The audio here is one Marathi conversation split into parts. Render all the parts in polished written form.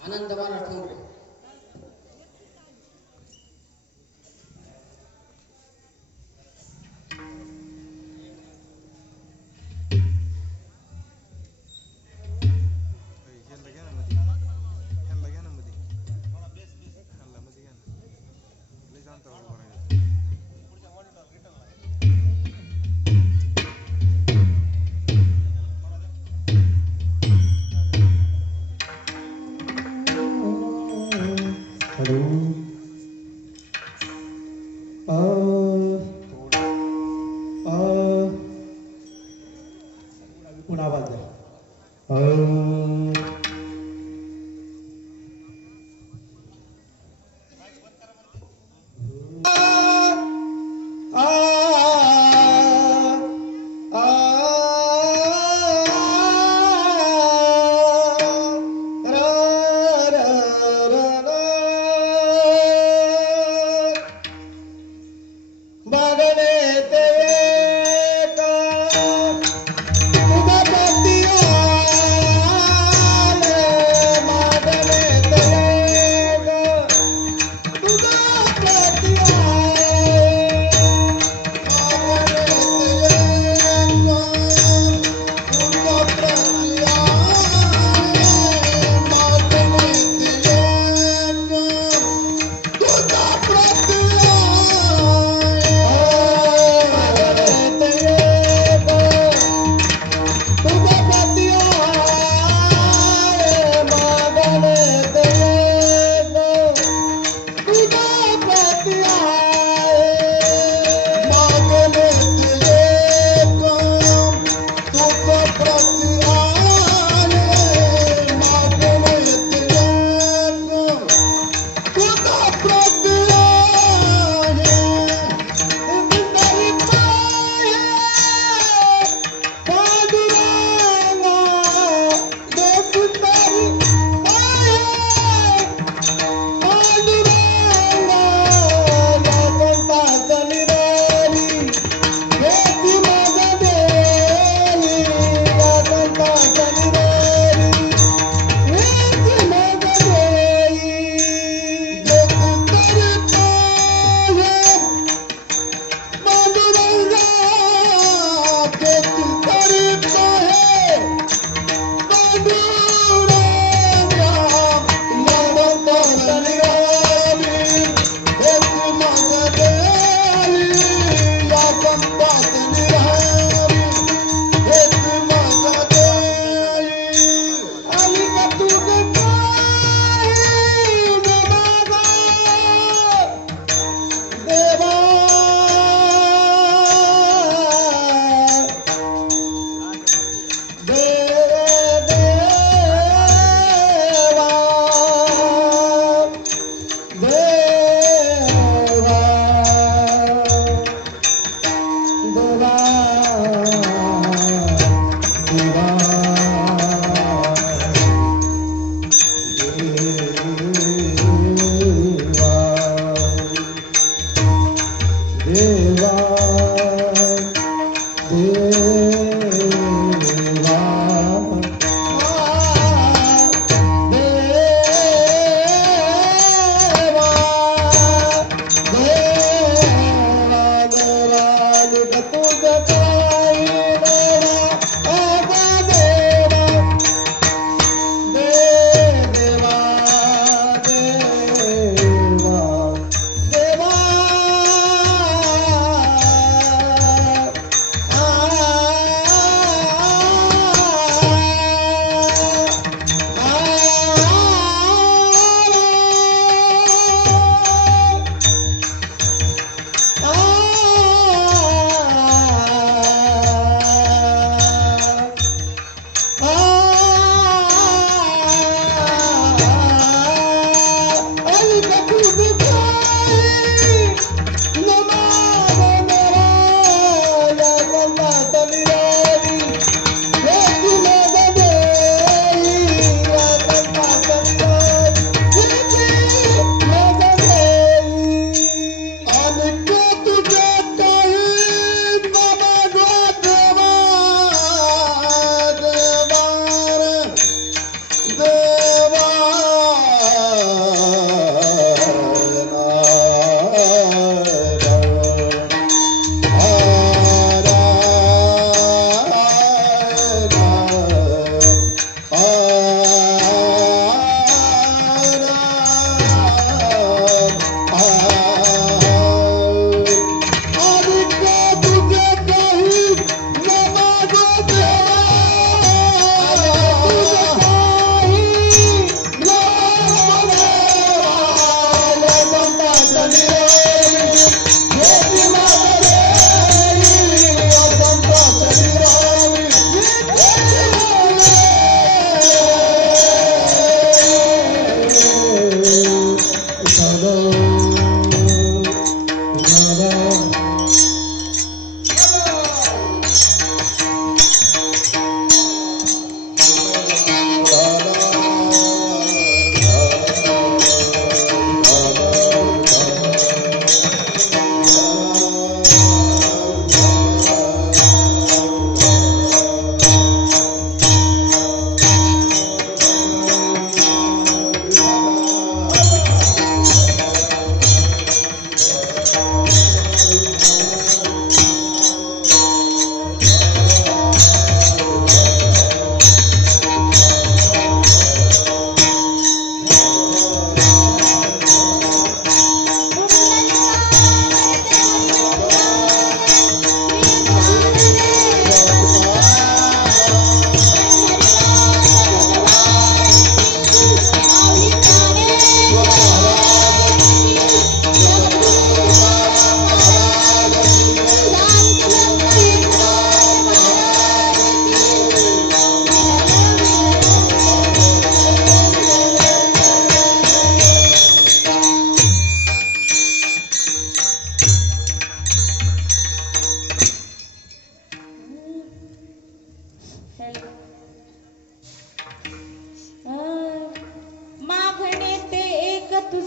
आनंद मला ठेवले.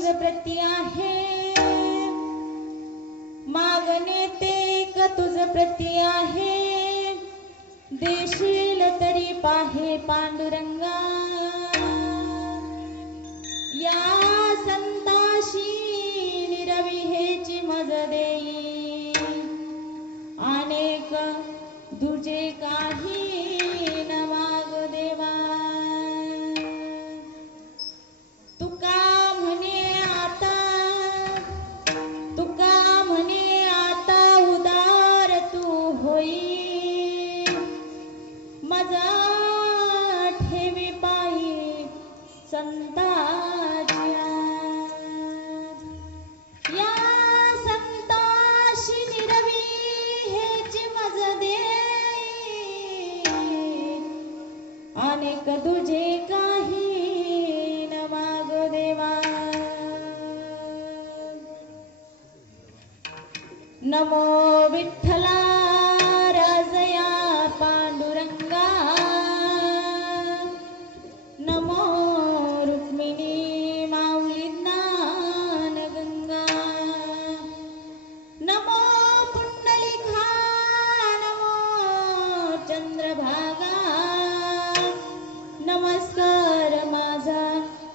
तुझ प्रती आहे, मागणे ते का तुझ प्रती आहे, देशील तरी पाहे पांडुरंगा, या संताशी निरवी हेची मज देई, अनेक तुझे काही न माग देवा, तुका म्हणे आता उदार तू होई, मजा ठेवी पायी संताच्या, या संताशी निरवी हेची मज देई, अनेक तुझे काही न माग देवा, नमो विठ्ठला राजया पांडुरंगा, नमो रुक्मिणी माऊली ज्ञानगंगा, नमो पुंडलिका, नमो चंद्रभागा, नमस्कार माझा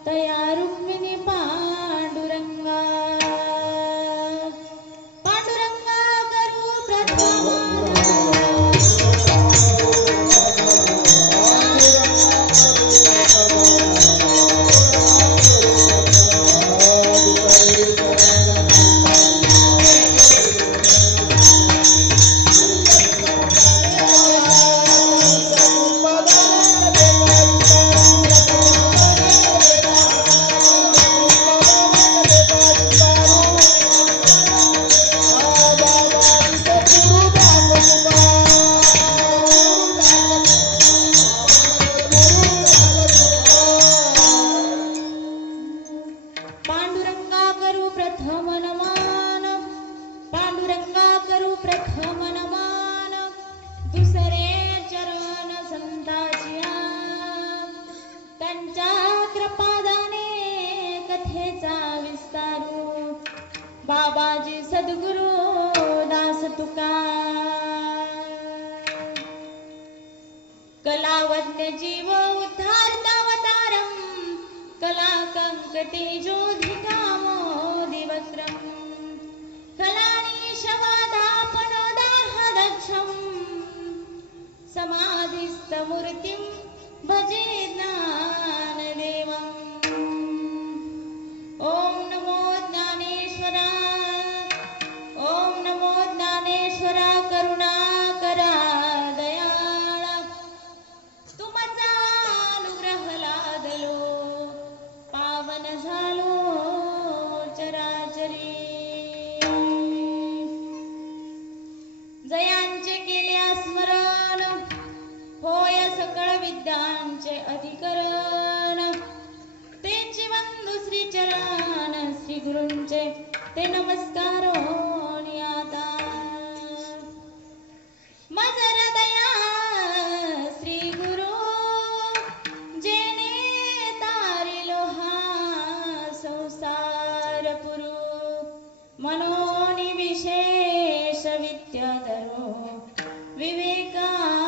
तया रुक्मिणी पांडुरंगा, पांडुरंगा करू प्रथम बाबाजी सद्गुरु दास तुका, कलावज्ञ जीव उद्धारतावतारं, कला कंकटेजोधिका मोदिवक्त्रं, कलानीशवादापनोदाहदक्षं, समाधिस्थमूर्तिं भजे ज्ञानदेवम्, ओम नमो ज्ञानेश्वरा, ओम नमो ज्ञानेश्वरा, करुणाकरा दयाळा, तुमचा अनुग्रह लादलो, पावन झालो चराचरी, जयांचे केले स्मरण, होय सकळ विद्यांचे अधिकरण, तेची वंदू श्री चरण, श्री गुरूंचे ते नमस्कार आता, मज हृदया श्री गुरु, जेने तारिलो हा संसार पुरु, मनोनी विशेष विद्याधरो विवेकावरी,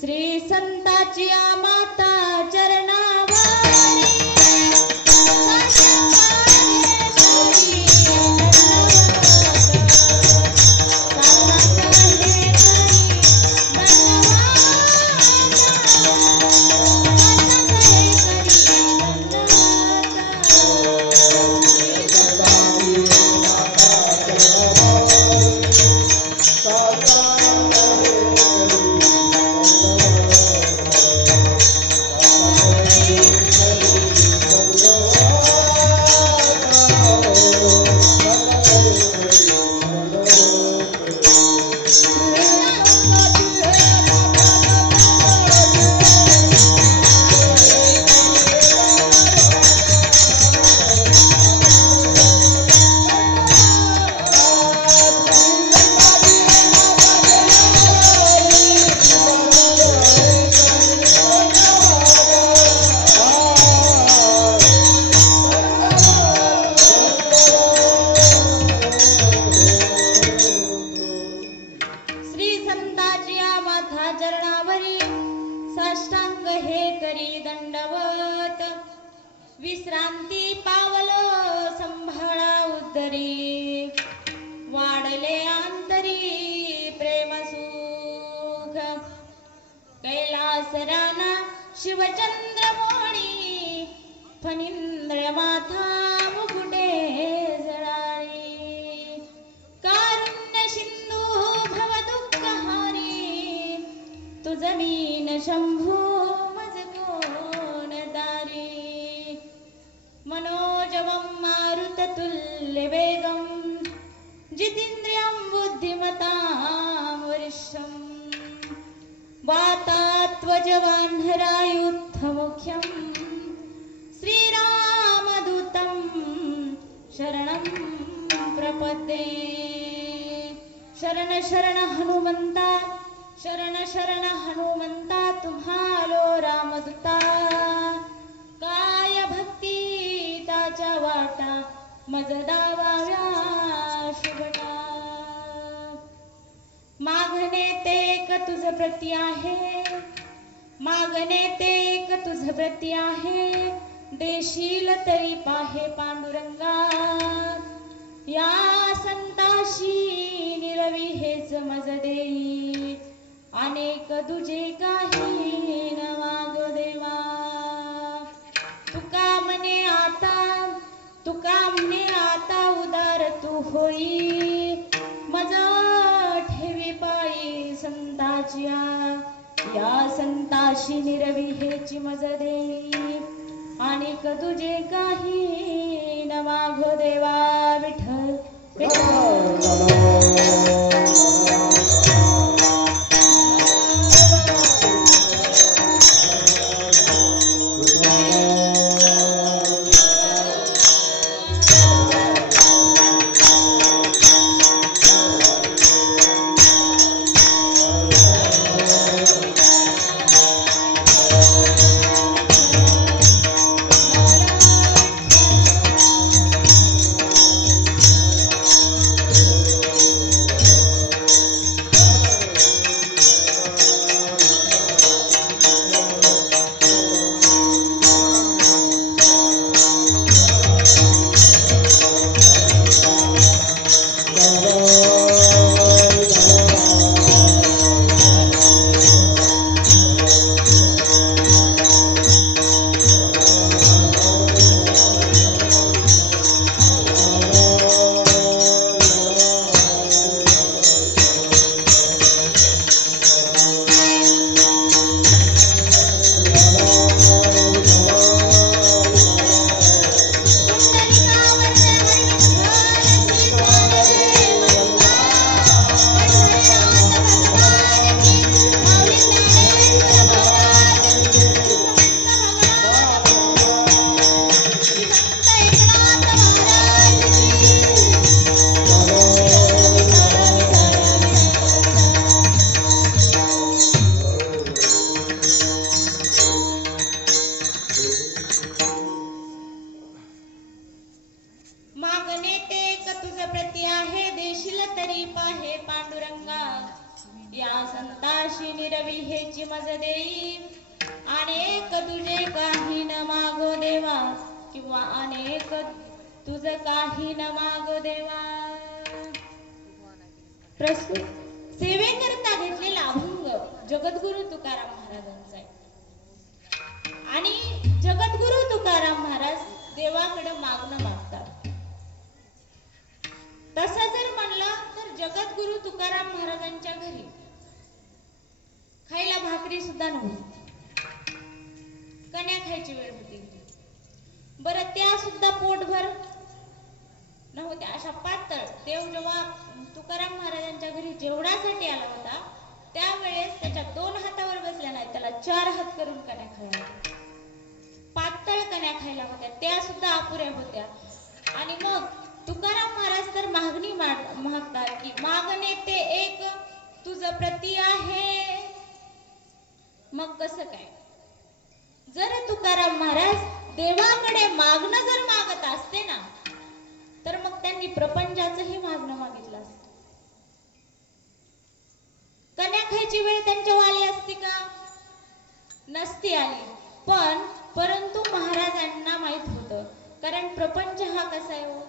श्री संताची माता चरणावरी, विश्रांती पावल संभाळा उदरी वाढले अंतरी प्रेम सुख कैलास राना शिवचंद्रमोणी फणींद्र माथा मुकुटे जळारी कारुण्य सिंधू भव दुःखहारी तुझ मीन शंभू मज कोण दारी मनोजवं मारुततुल्य वेगं जितेन्द्रियं बुद्धिमतां वरिष्ठं वातात्वजवान्हरायुद्धमुख्यं श्रीरामदूतं शरणं प्रपद्ये शरण शरण हनुमंता शरण शरण हनुमंता तुम्हालो रामदूता काय भक्ती ताच्या वाटा मज दावाव्या शुभटा मागणे ते एक तुझ प्रती आहे मागणे ते एक तुझ प्रती आहे देशील तरी पाहे पांडुरंगा या संताशी निरवी हेच मज देई अनेक तुझे काही न माग देवा तुका म्हणे आता उदार तू होई मज ठेवी पायी संताच्या या संताशी निरवी हेची मज देई अनेक तुझे काही न माग देवा विठ्ठल संताशी निरवी हेची मज देई अनेक तुझे काही न मागो देवा किंवा अनेक तुझ काही न मागो देवा प्रस्तुत सेवेकरता घेतलेला अभंग जगद्गुरु तुकाराम महाराजांचा आहे आणि जगद्गुरु तुकाराम महाराज देवाकडे मागणं मागतात तसं जर म्हणलं तर जगद्गुरु तुकाराम महाराजांच्या घरी खायला भाकरी सुद्धा नव्हती कण्या खायची वेळ होती बरं त्या सुद्धा पोटभर नव्हत्या अशा पातळ देव जेव्हा तुकाराम महाराजांच्या घरी जेवणासाठी आला होता त्यावेळेस त्याच्या 2 हातावर बसल्या नाही त्याला 4 हात करून कण्या खायला पातळ कण्या खायला होत्या त्या सुद्धा अपुऱ्या होत्या आणि मग तुकाराम महाराज तर मागणी मागतात की मागणे ते एक तुझं प्रती आहे मग कसं काय जर तुकाराम महाराज देवाकडे मागणं जर मागत असते ना तर मग त्यांनी प्रपंचाचंही मागणं मागितलं असतं कन्या खायची वेळ त्यांच्या वाली असती का नसती आली परंतु महाराजांना माहित प्रपंच हा कसा आहे हो?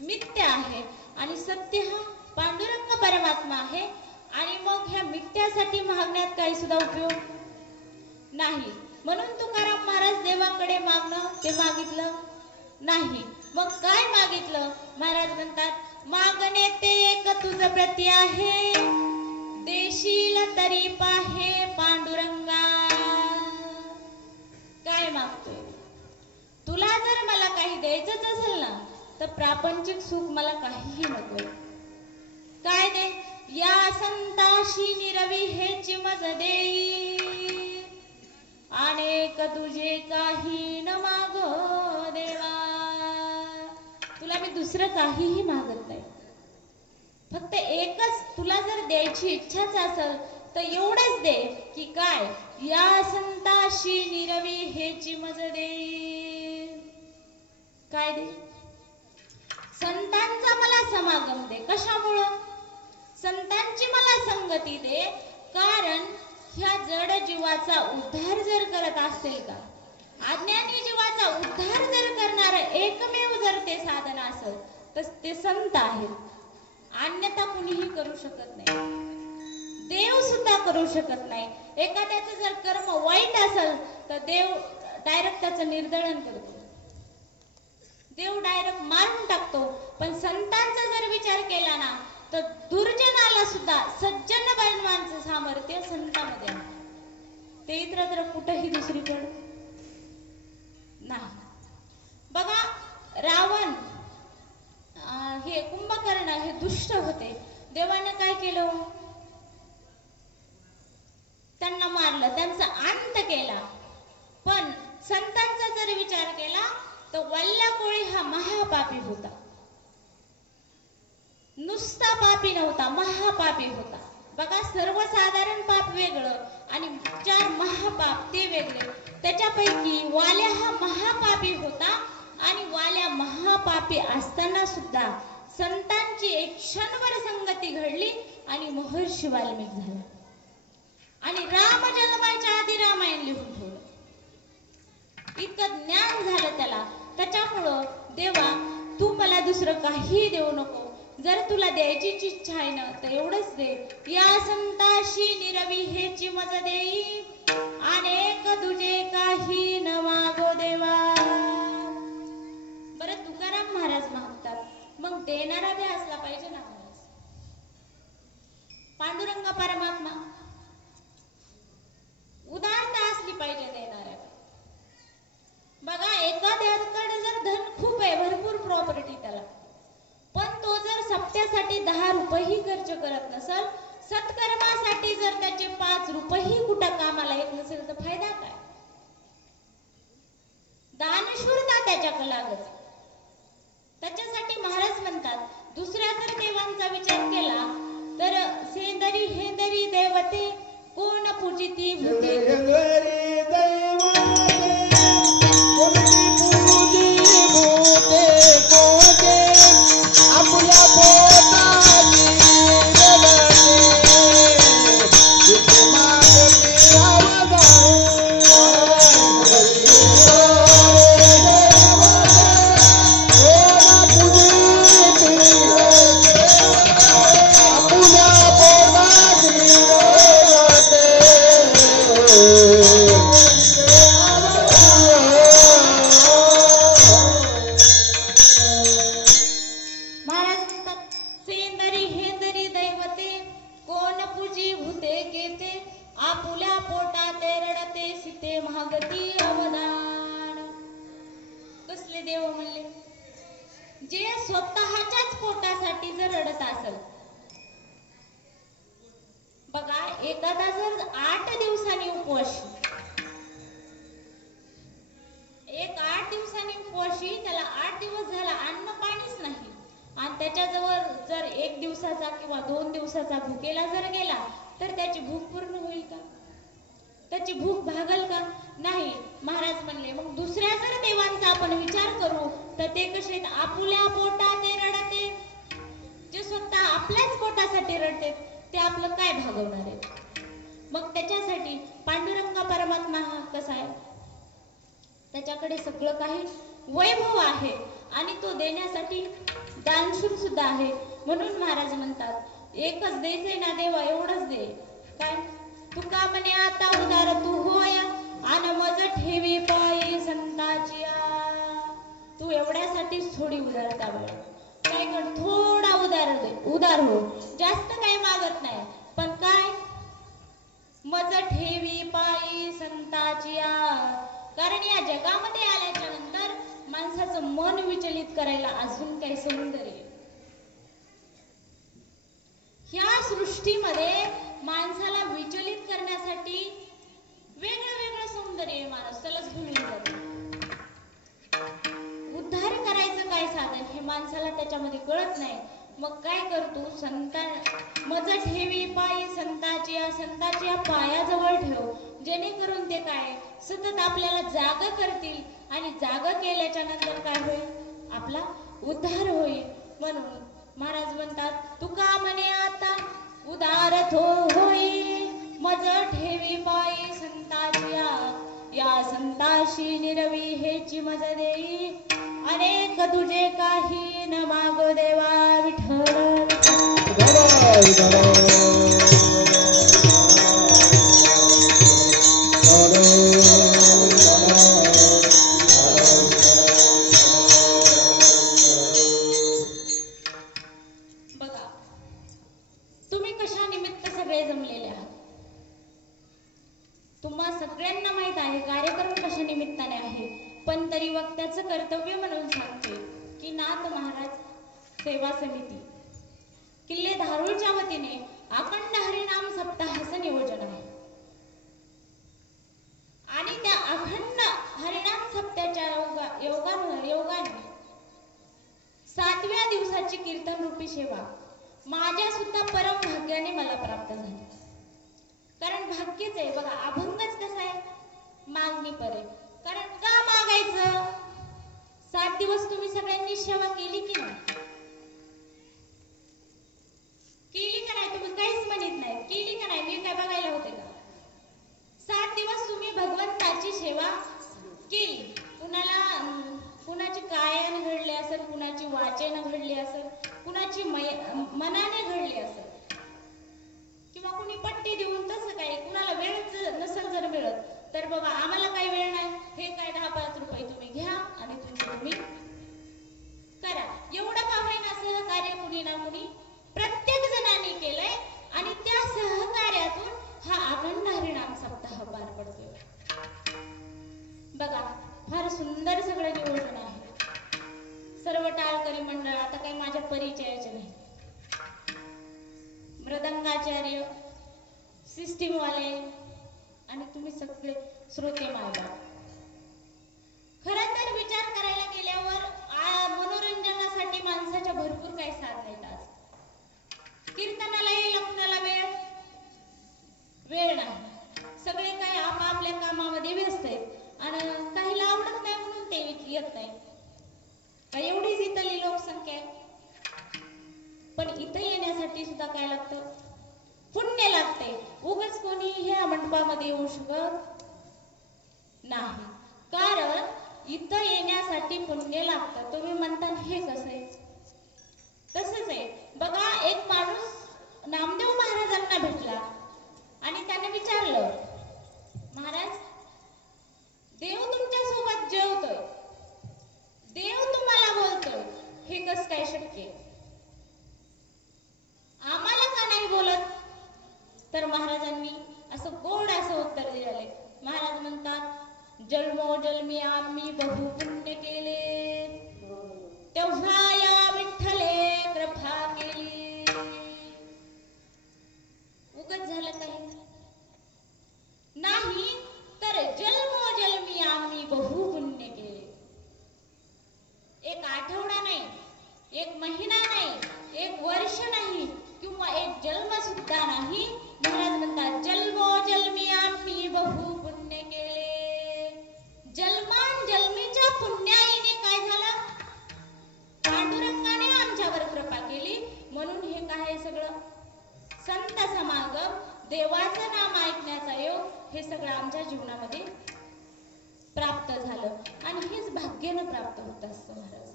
मिथ्य आहे आणि सत्य हा पांडुरंग परमात्मा आहे. आणि मग ह्या मिथ्यासाठी मागण्यात काही सुद्धा उपयोग नाही. म्हणून तुकाराम महाराज देवाकडे मागणं ते मागितलं नाही. मग काय मागितलं? महाराज म्हणतात मागणे ते एक तुझ प्रती आहे, देशील तरी पाहे पांडुरंगा. काय मागतोय? तुला जर मला काही द्यायचंच असेल ना तर प्रापंचिक सुख मला काहीही नको. काय दे? या संताशी निरवी हेची मज देई, अनेक तुझे काही न मागो देवा. तुला मी दुसरं काहीही मागत नाही. फक्त एकच तुला जर द्यायची इच्छाच असेल तर एवढंच दे की काय? या संताशी निरवी हेची मज देई. काय दे? संतांचा मला समागम दे. कशामुळं? संतांची मला संगती दे. कारण ह्या जड जीवाचा उद्धार जर करत असेल का, अज्ञानी जीवाचा उद्धार जर करणार एकमेव जर ते साधन असेल तर ते संत आहेत. अन्यथा कुणीही करू शकत नाही. देव सुद्धा करू शकत नाही. एखाद्याचं जर कर्म वाईट असेल तर देव डायरेक्ट त्याचं निर्दळन करतो. देव डायरेक्ट मारून टाकतो. पण संतांचा जर विचार केला ना तर दुर्जनाला सुद्धा सज्जन बनवायचं सामर्थ्य संतांमध्ये आहे. ते इतरत्र कुठेही दुसरीकडे नाही. बघा रावण हे कुंभकर्ण हे दुष्ट होते. देवाने काय केलं? त्यांना मारलं, त्यांचा अंत केला. पण संतांचा जर विचार केला तर वल्ल्याकोळी हा महापापी होता. नुसता पापी नव्हता, महापापी होता. बघा सर्वसाधारण पाप वेगळं आणि 4 महापाप ते वेगळे. त्याच्यापैकी वाल्या हा महापापी होता आणि वाल्या महापापी असताना सुद्धा संतांची एक क्षणभर संगती घडली आणि महर्षी वाल्मिक झाला. आणि राम जन्माच्या आधी रामायण लिहून ठेवलं. इतकं ज्ञान झालं त्याला. त्याच्यामुळं देवा तू मला दुसरं काही देऊ नको. जर तुला द्यायची इच्छा आहे ना तर एवढंच दे. या संताशी निरवी हेची मज देई, अनेक तुझे काही न मागो देवा. बरं तुकाराम महाराज मागतात, मग देणारा बी असला पाहिजे ना. पांडुरंग परमात्मा उदारता असली पाहिजे देणाऱ्या. बघा एखाद्याकडे जर धन खूप आहे, भरपूर प्रॉपर्टी त्याला, पण तो जर सप्त्यासाठी 10 रुपये खर्च करत नसेल, सत्कर्मासाठी जर त्याचे 5 रुपये कुठं कामाला येत नसेल तर फायदा काय? दानशूरता त्याच्याकडे लागत. त्याच्यासाठी महाराज म्हणतात दुसऱ्या जर देवांचा विचार केला तर सेंदरी हेंदरी देवते कोण पूजिती भूते. जे स्वतःच्याच पोटासाठी जर रडत असेल. बघा एखादा जर 8 दिवसांनी उपवासी, एक 8 दिवसांनी उपवासी, त्याला 8 दिवस झाला अन्न पाणीच नाही आणि त्याच्याजवळ जर 1 दिवसाचा किंवा 2 दिवसाचा भुकेला जर गेला तर त्याची भूक पूर्ण होईल का? त्याची भूक भागल का? नाही. महाराज म्हणले मग दुसऱ्या जर देवांचा आपण विचार करू तर ते कसे? आपुल्या पोटा ते रडते. जे स्वतः आपल्याच पोटासाठी रडते ते आपलं काय भागवणार आहे? मग त्याच्यासाठी पांडुरंग परमात्मा हा कसा आहे? त्याच्याकडे सगळं काही वैभव आहे आणि तो देण्यासाठी दानशूर सुद्धा आहे. म्हणून महाराज म्हणतात एकच द्यायचंय ना देवा, एवढंच दे. काय तुका म्हणे आता उदार तू होय आणि मज ठेवी पायी संताची. तू एवढ्यासाठीच थोडी उदारता बळ, काय कर थोडा उदार हो, जास्त काही मागत नाही. पण काय मज ठेवी पायी संताची. कारण या जगामध्ये आल्याच्या नंतर माणसाचं मन विचलित करायला अजून काही सौंदर्य. ह्या सृष्टीमध्ये माणसाला विचलित करण्यासाठी वेगळं वेगळं सौंदर्य आहे. माणूस त्यालाच भुलून जातो. उद्धार करायचं काय साधन हे माणसाला त्याच्यामध्ये कळत नाही. मग काय करतो संता मज ठेवी पायी संताची. संताची पायाजवळ ठेव, जेणेकरून ते काय सतत आपल्याला जाग करतील आणि जाग केल्याच्या नंतर काय होईल, आपला उद्धार होईल. म्हणून महाराज म्हणतात तुका म्हणे आता उदार होई मज ठेवी पायी संताची. या संताशी निरवी हेची मज देई अनेक तुझे काही न मागो देवा विठ्ठल. बघा तुम्ही कशा निमित्त सगळे जमलेले आहात. तुम्हा सगळ्यांना माहित आहे कार्यक्रम कशा निमित्ताने आहे. पण तरी वक्त्याचं कर्तव्य म्हणून सांगते की नाथ महाराज सेवा समिती किल्ले धारूरच्या वतीने अखंड हरिनाम सप्ताहाचं नियोजन आहे. आणि त्या अखंड हरिनाम सप्त्याच्या योगाने 7व्या दिवसाची कीर्तन रूपी सेवा माझ्या सुद्धा परम भाग्याने मला प्राप्त झाली. कारण भाग्यच आहे बघा. अभंगच कसा आहे, मागणी परे. कारण का मागायचं, 7 दिवस तुम्ही सगळ्यांनी सेवा केली की नाही, केली का नाही, तुम्ही काहीच म्हणत नाही, केली का नाही, मी काय बघायला होते का. 7 दिवस तुम्ही भगवंताची सेवा केली. कुणाची कायाने घडली असेल, कुणाची वाचेने घडली असेल, कुणाची मनाने घडली असेल, किंवा कुणी पट्टी देऊन तसं काही. कुणाला वेळ नसेल जर मिळत तर बाबा आम्हाला काही वेळ नाही, हे काय 10-5 रुपये तुम्ही घ्या आणि तुम्ही करा. एवढं का होईना सहकार्य कुणी ना कुणी प्रत्येक जणांनी केलंय आणि त्या सहकार्यातून हा अखंड हरिनाम सप्ताह पार पडतोय. बघा फार सुंदर सगळं नियोजन आहे. सर्व टाळकरी मंडळ आता काही माझ्या परिचयाचे नाही. मृदंगाचार्य, सिस्टीमवाले आणि तुम्ही सगळे श्रोते मायबाप. खरं तर विचार करायला गेल्यावर मनोरंजनासाठी माणसाच्या भरपूर काही साधन आहेत. आज कीर्तनालाही लग्नाला वेळ नाही. सगळे काय आपापल्या कामामध्ये व्यस्त आहेत आणि काहीला आवडत नाही म्हणून ते येत नाही. एवढीच इथली लोकसंख्या आहे. पण इथं येण्यासाठी सुद्धा काय लागतं, पुण्य लागते. उगाच कोणी ह्या मंडपामध्ये येऊ शकत नाही. कारण इथं येण्यासाठी पुण्य लागतं. तुम्ही म्हणता हे कसं आहे, तसंच आहे. बघा एक माणूस नामदेव महाराजांना भेटला आणि त्याने विचारलं, महाराज देव तुमच्या सोबत जेवतोय, देव तुम्हाला बोलतोय, हे कसं काय शक्य आहे, आम्हाला का नाही बोलत. तर महाराजांनी असं गोड असं उत्तर दिले. महाराज म्हणतात जन्मोजन्मी आम्ही बहु पुण्य केले, तेव्हा या विठ्ठले कृपा केली. उगाच झालं काही नाही, तर जन्मोजन्मी आम्ही बहु पुण्य केले. एक आठवडा नाही, एक महिना नाही, एक वर्ष नाही, किंवा एक जन्म सुद्धा नाही. महाराज म्हणतात जन्मोजन्मी आम्ही बहु पुण्य केले. जन्मांजन्मीच्या पुण्याईने काय झालं, पांडुरंगाने आमच्यावर कृपा केली. म्हणून हे काय सगळं संत समागम, देवाचं नाम ऐकण्याचा योग, हे सगळं आमच्या जीवनामध्ये प्राप्त झालं. आणि हेच भाग्यानं प्राप्त होत असतं महाराज.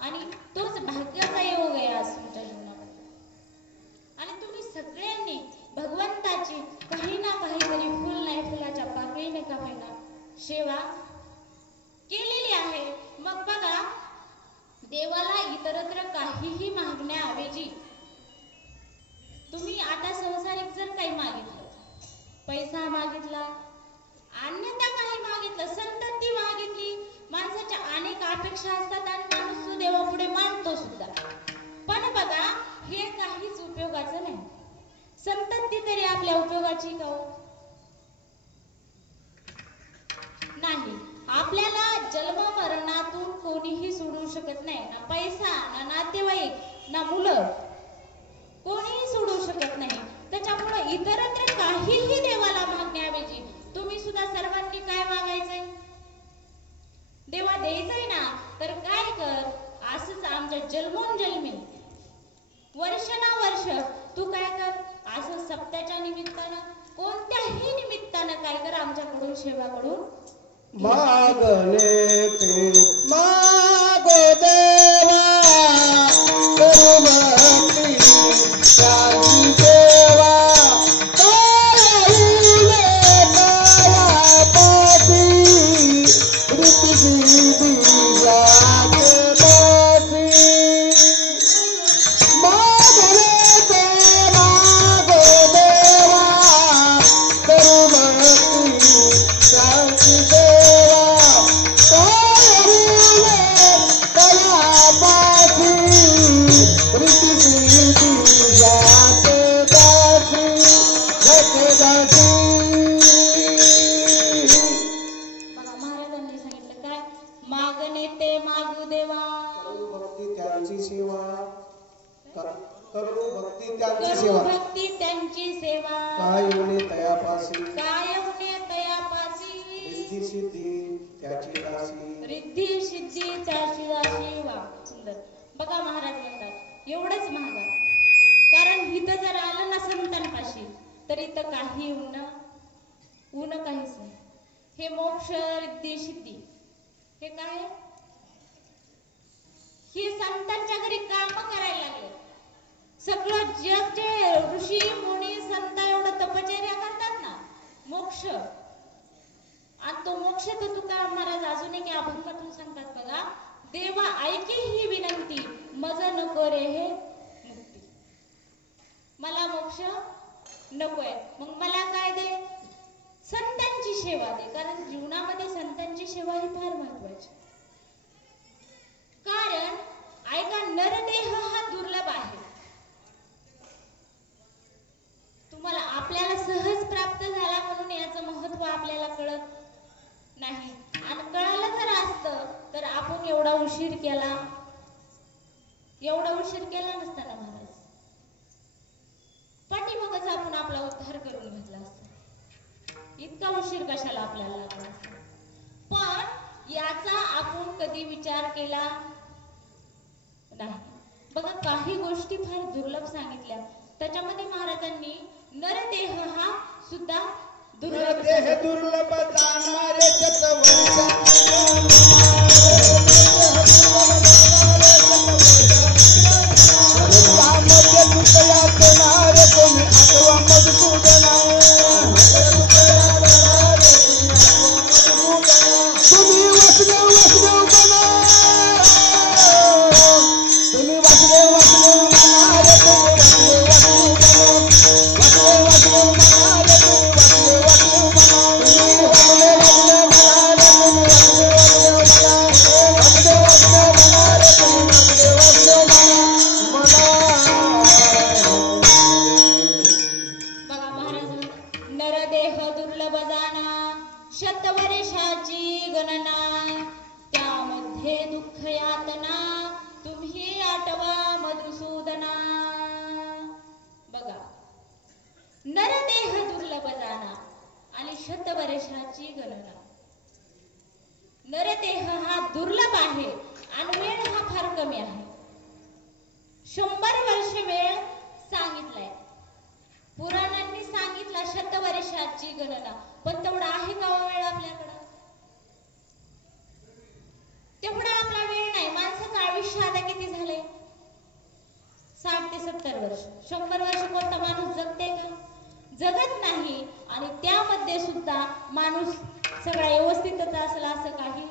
आणि तोच भाग्याचा योग आहे आज तुमच्या जीवनामध्ये. आणि तुम्ही सगळ्यांनी भगवंताची काही ना काहीतरी फुल नाही फुलाच्या पाकळीने का होईना सेवा केलेली आहे. मग बघा, देवाला इतरत्र काहीही मागण्याऐवजी तुम्ही आता संसारिक जर काही मागितलं, पैसा मागितला, अन्यथा काही मागितलं, संतती मागितली, माणसाच्या अनेक अपेक्षा असतात आणि माणूस तो देवापुढे मानतो सुद्धा. पण बघा, हे काहीच उपयोगाचं नाही. संतती तरी आपल्या उपयोगाची का हो? नाही. आपल्याला जन्म मरणातून कोणीही सोडू शकत नाही. ना पैसा, ना नातेवाईक, ना मुलं, कोणीही सोडू शकत नाही. त्याच्यामुळे इतरत्र काहीही देवाला मागण्याऐवजी तुम्ही सुद्धा सर्वांनी काय मागायचंय? देवा द्यायचंय ना, तर काय कर, असंच आमच्या जन्मोनजन्मी वर्षानुवर्ष तू काय कर, असं सप्त्याच्या निमित्तानं कोणत्याही निमित्तानं काय कर, आमच्याकडून सेवाकडून मागणे ते मागो देवा, करू भक्ती त्याची सेवा, कळवले कायापासी, ऋतुसिद्धी जाते पासी. मागणे ते मागो देवा, करू भक्ती त्याची सेवा, महाराजांनी सांगितलं काय? मागणे ते मागू देवा, करू भक्ती त्यांची सेवा, करू भक्ती त्यांची करू सेवा, भक्ती त्यांची सेवा, काय होणे तयापासी, काय होणे तयापासी, रिद्धी सिद्धी त्याची दासी, रिद्धी सिद्धी त्याची दासी. वा, सुंदर. बघा, महाराज म्हणतात एवढंच महागा, कारण इथं जर आलं ना संतांपाशी, तर इथं काही ऊन काहीच नाही. हे मोक्ष, रिद्धी, सिद्धी हे काय? हे संतांच्या घरी काम करायला लागले. सगळं जग जे ऋषी मुनी संत एवढं तपश्चर्या करतात ना, मोक्ष, आणि तो मोक्ष तर तुकाराम महाराज अजून एक अभंगातून सांगतात बघा, देवा ऐके ही विनंती, मज नको रे हे मुक्ती. मला मोक्ष नकोय, मग मला काय दे? संतांची सेवा दे. कारण जीवनामध्ये संतांची सेवा ही फार महत्वाची. कारण ऐका, नरदेह हा दुर्लभ आहे. तुम्हाला आपल्याला सहज प्राप्त झाला म्हणून याचं महत्व आपल्याला कळत नाही. आणि कळालं जर असतं तर आपण एवढा उशीर केला नसता ना महाराज. पाठीमागच आपण आपला उद्धार करून घेतला असता. इतका उशीर कशाला आपल्याला लागला असता. पण याचा आपण कधी विचार केला नाही. बघा, काही गोष्टी फार दुर्लभ सांगितल्या. त्याच्यामध्ये महाराजांनी नरदेह हा सुद्धा दुर्लभ, देह दुर्लभ जाणारे शतवर्षाची गणना, त्यामध्ये दुःख यातना, तुम्ही आठवा मधुसूदना. बघा, नरदेह दुर्लभ जाना आणि शतवर्षाची गणना. नरदेह हा दुर्लभ आहे आणि वेळ हा फार कमी आहे. 100 वर्ष वेळ सांगितलाय पुराणांनी, सांगितला शतवर्षाची गणना. पण तेवढा आहे का वेळ आपल्याकडं? 100 वर्ष कोणता माणूस जगते का? जगत नाही. आणि त्यामध्ये सुद्धा माणूस सगळा व्यवस्थितच असेल असं काही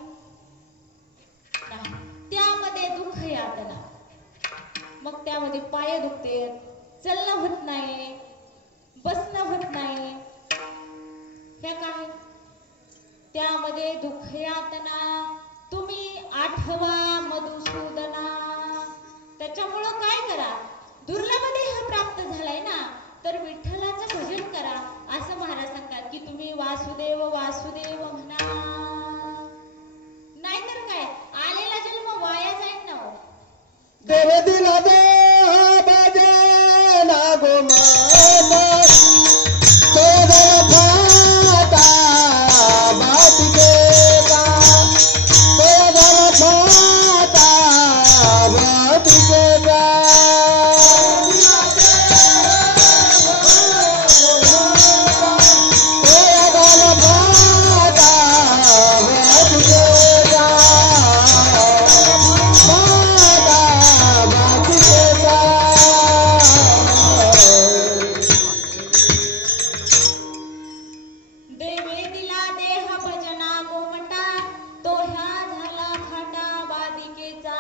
नाही. त्यामध्ये दुःख यातना, मग त्यामध्ये पाय दुखते, चलणं होत नाही, बसणं होत नाही. हे काय? त्यामध्ये दुःख यातना. तुम्ही आठवा मधुसूदना. त्याच्यामुळं काय करा, दुर्लभ देह प्राप्त झालाय ना, तर विठ्ठलाचं भजन करा असं महाराज सांगतात की तुम्ही वासुदेव वासुदेव म्हणा. नाहीतर काय, आलेला जन्म वाया जाईल ना हो. देव दिला देह बाजे ना गो माता, तो जर फाटा बात गेला, तो जर फाटा बात गेला. देवे दिला देह भजना गोमटा, तो ह्या झाला फाटा बादिकेचा.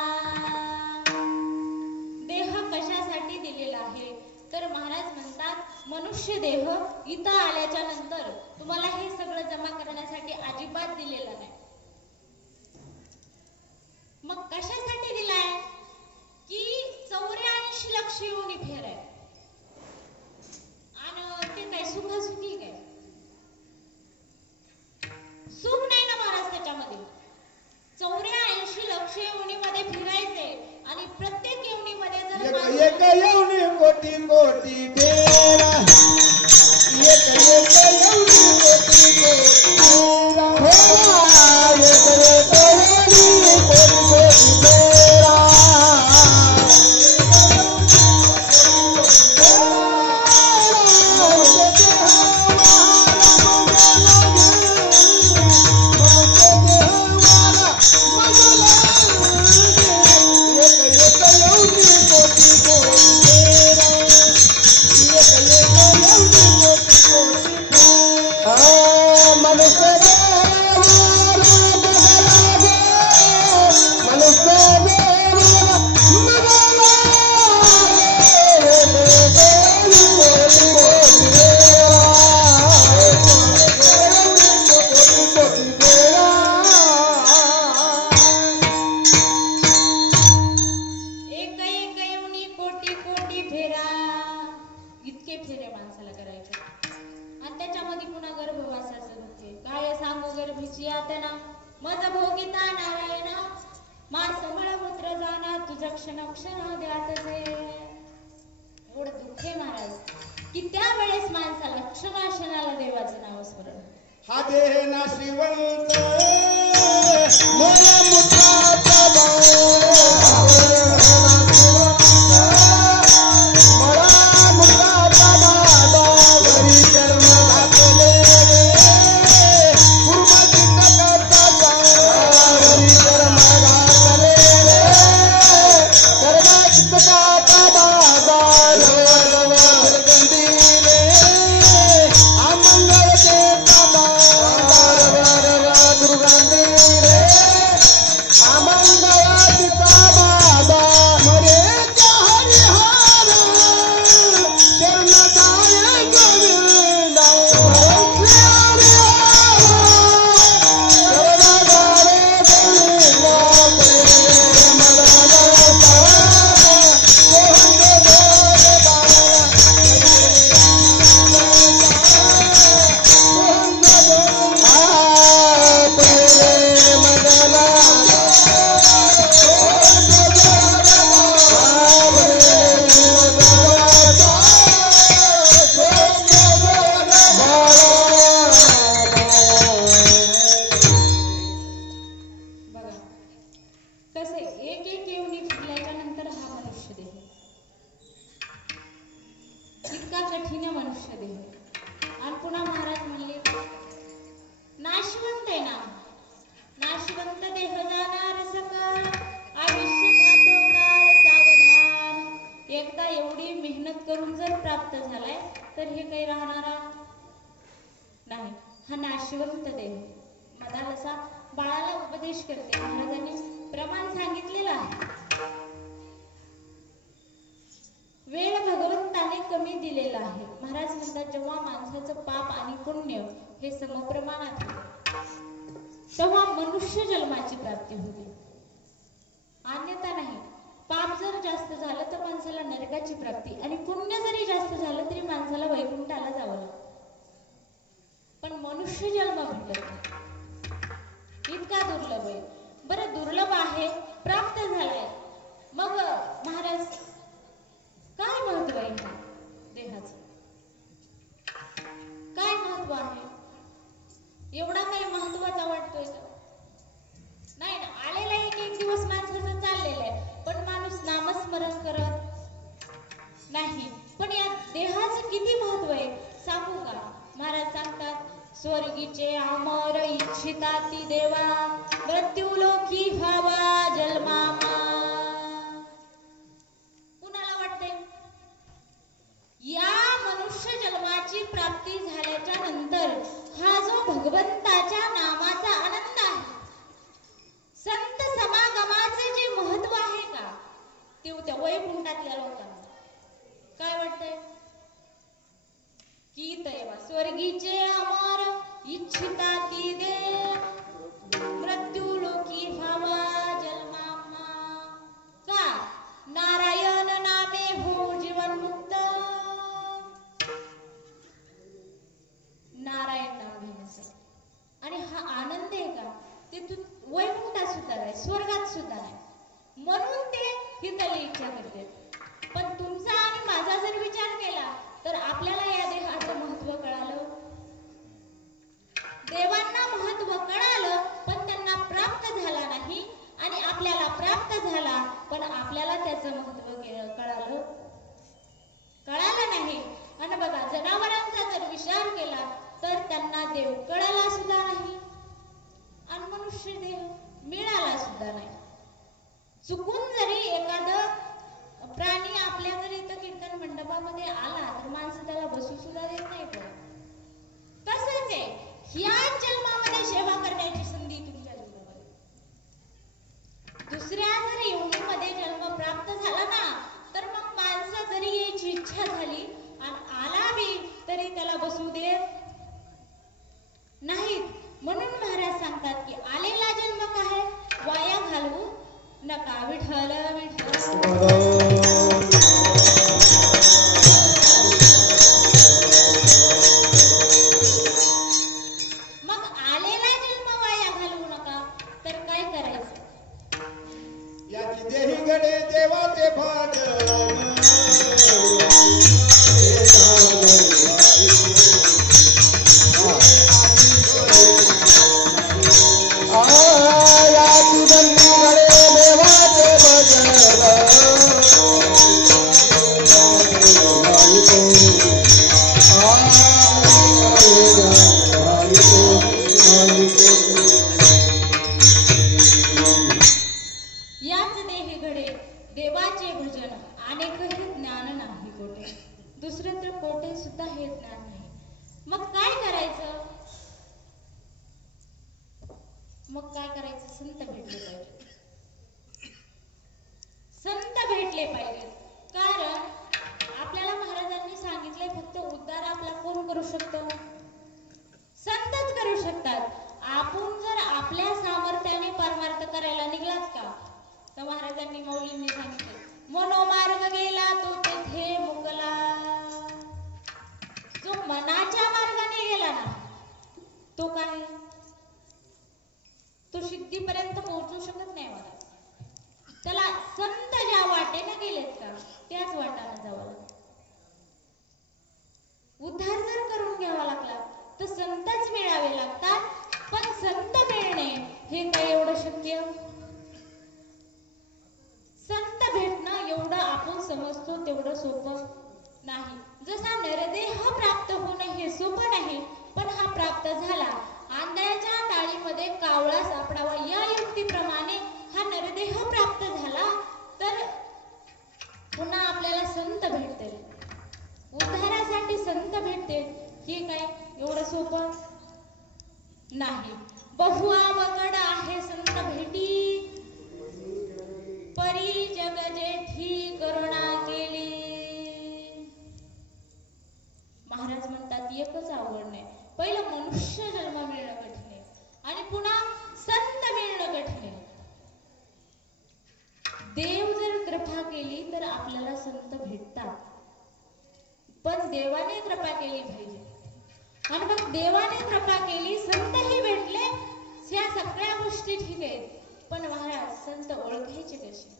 देह कशासाठी दिलेला आहे तर महाराज म्हणतात मनुष्य देह इथं आल्याच्या नंतर तुम्हाला हे सगळं जमा करण्यासाठी अजिबात दिलेला नाही. मग कशासाठी दिलाय की 84 लक्ष योनी फेर आहे. आणि ते काय सुखासुखी काय सुख नाही ना महाराज त्याच्यामध्ये. 84 लक्ष योनीमध्ये फिरायचे आणि प्रत्येक योनीमध्ये जर एक येऊनी कोटी कोटी फेरा, एक येऊनी कोटी कोटी फेरा, एक येऊनी कोटी कोटी फेरा. हा देह नाशिवंत मोला मुठाचा दुर्गा नाशिवंत देह मदालसा बाळाला उपदेश करते. महाराजांनी प्रमाण सांगितलेलं आहे. वेळ भगवंताने कमी दिलेला आहे. महाराज म्हणतात जेव्हा माणसाचं पाप आणि पुण्य हे समप्रमाणात होते तेव्हा मनुष्य जन्माची प्राप्ती होते, अन्यथा नाही. पाप जर जास्त झालं तर माणसाला नरकाची प्राप्ती आणि पुण्य जरी जास्त झालं तरी माणसाला वैकुंठाला जावं लागतं. पण मनुष्य जन्म भेटत नाही, इतका दुर्लभ आहे. बरं दुर्लभ आहे, प्राप्त झालाय, मग महाराज काय महत्व आहे ह्या देहाचं? काय महत्व आहे? एवढा काही महत्वाचा वाटतोय का? नाही ना. आलेला एक एक दिवस माणसाचं चाललेलं आहे, पण माणूस नामस्मरण करत नाही. पण या देहाचं किती महत्व आहे सांगू का? महाराज सांगतात स्वर्गीचे अमर इच्छिता ती देवा मृत्यू लोकी व्हावा जन्मामा. कुणाला वाटते या मनुष्य जन्माची प्राप्ती झाल्याच्या नंतर हा जो भगवंताच्या नामाचा आनंद आहे, संत समागमाचे जे महत्व आहे का ते त्या वैकुंठातल्या लोकांना काय वाटतंय की दैवा स्वर्गीचे अमर इच्छिता ती दे मृत्यू लोकी व्हावा जन्मामा. का नारायण नामे हो जीवन मुक्त. नारायण नाम घेण्याचा आणि हा आनंद आहे का ते तू वैकुंठात सुद्धा नाही, स्वर्गात सुद्धा नाही. म्हणून ते हिताली इच्छा करते. पण तुमचा आणि माझा जर विचार केला तर आपल्याला या देहाचं महत्व कळालं, देवांना महत्व कळालं, पण त्यांना प्राप्त झाला नाही. आणि आपल्याला प्राप्त झाला पण आपल्याला त्याचं महत्व कळालं नाही. आणि बघा जनावरांचा जर विचार केला तर त्यांना देव कळाला सुद्धा नाही आणि मनुष्य देह मिळाला सुद्धा नाही. चुकून जरी एखादं प्राणी आपल्या घरी इथं कीर्तन मंडपामध्ये आला तर माणसं त्याला बसू सुद्धा देत नाही. तसंच आहे ह्या जन्मामध्ये सेवा करण्याची संधी तुमच्या जीवनामध्ये. दुसऱ्या जर योनीमध्ये जन्म प्राप्त झाला ना तर मग माणसं जरी यायची इच्छा झाली आणि आला बी तरी त्याला बसू देत नाहीत. म्हणून महाराज सांगतात की आलेला जन्म काय वाया घालवू नका. विठ्ठल विठ्ठल. मग आलेला जन्म वाया घालवू नका तर काय करायचं? याची देही गडे देवाचे भाग संत भेटले पाहिजे. संत भेटले पाहिजेत. कारण आपल्याला महाराजांनी सांगितलंय फक्त उद्धार आपला कोण करू शकतो? संतच करू शकतात. आपण जर आपल्या सामर्थ्याने परमार्थ करायला निघलाच का तर महाराजांनी मौलींनी सांगितलं मनोमार्ग गेला तो तेथे मुकला. जो मनाच्या मार्गाने गेला ना तो काय तो सिद्धीपर्यंत पोहोचू शकत नाही. मला त्याला संत ज्या वाटेने गेलेत का त्याच वाटाने जावं लागतं. उद्धार जर करून घ्यावा लागला तर संतच मिळावे लागतात. पण संत मिळणे हे काय एवढं शक्य? संत भेटणं एवढं आपण समजतो तेवढं सोपं नाही. जसा नरदेह प्राप्त होणं हे सोपं नाही पण हा प्राप्त झाला. आंधळ्याच्या टाळीमध्ये कावळा सापडावा या युक्तीप्रमाणे हा नरदेह प्राप्त झाला तर पुन्हा आपल्याला संत भेटते. उद्धारासाठी संत भेटते हे काय एवढं सोपं केली तर आपल्याला संत भेटतात, पण देवाने कृपा केली पाहिजे. आणि मग देवाने कृपा केली, संतही भेटले, ह्या सगळ्या गोष्टी ठीक आहेत, पण महाराज संत ओळखायचे कसे?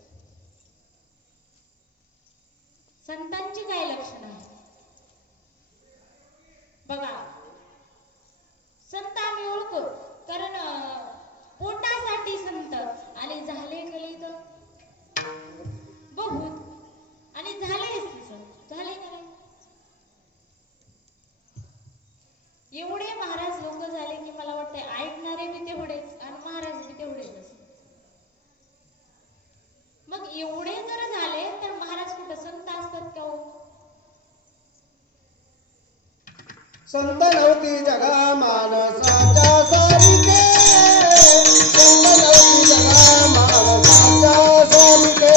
संतांची काय लक्षण आहे बघा. संत आम्ही ओळखतो कारण पोटासाठी संत, आणि झाले गेले तर बहुत, आणि झालेच संत झाले का नाही? एवढे महाराज लोक झाले की मला वाटतंय ऐकणारे बी तेवढेच आणि महाराज बी तेवढेच. मग एवढे जर झाले तर महाराज कुठं संत असतात का हो? संत नव्हती जगा मानसाच्या सारिके, संत नव्हती जगा मानसाच्या सारिके.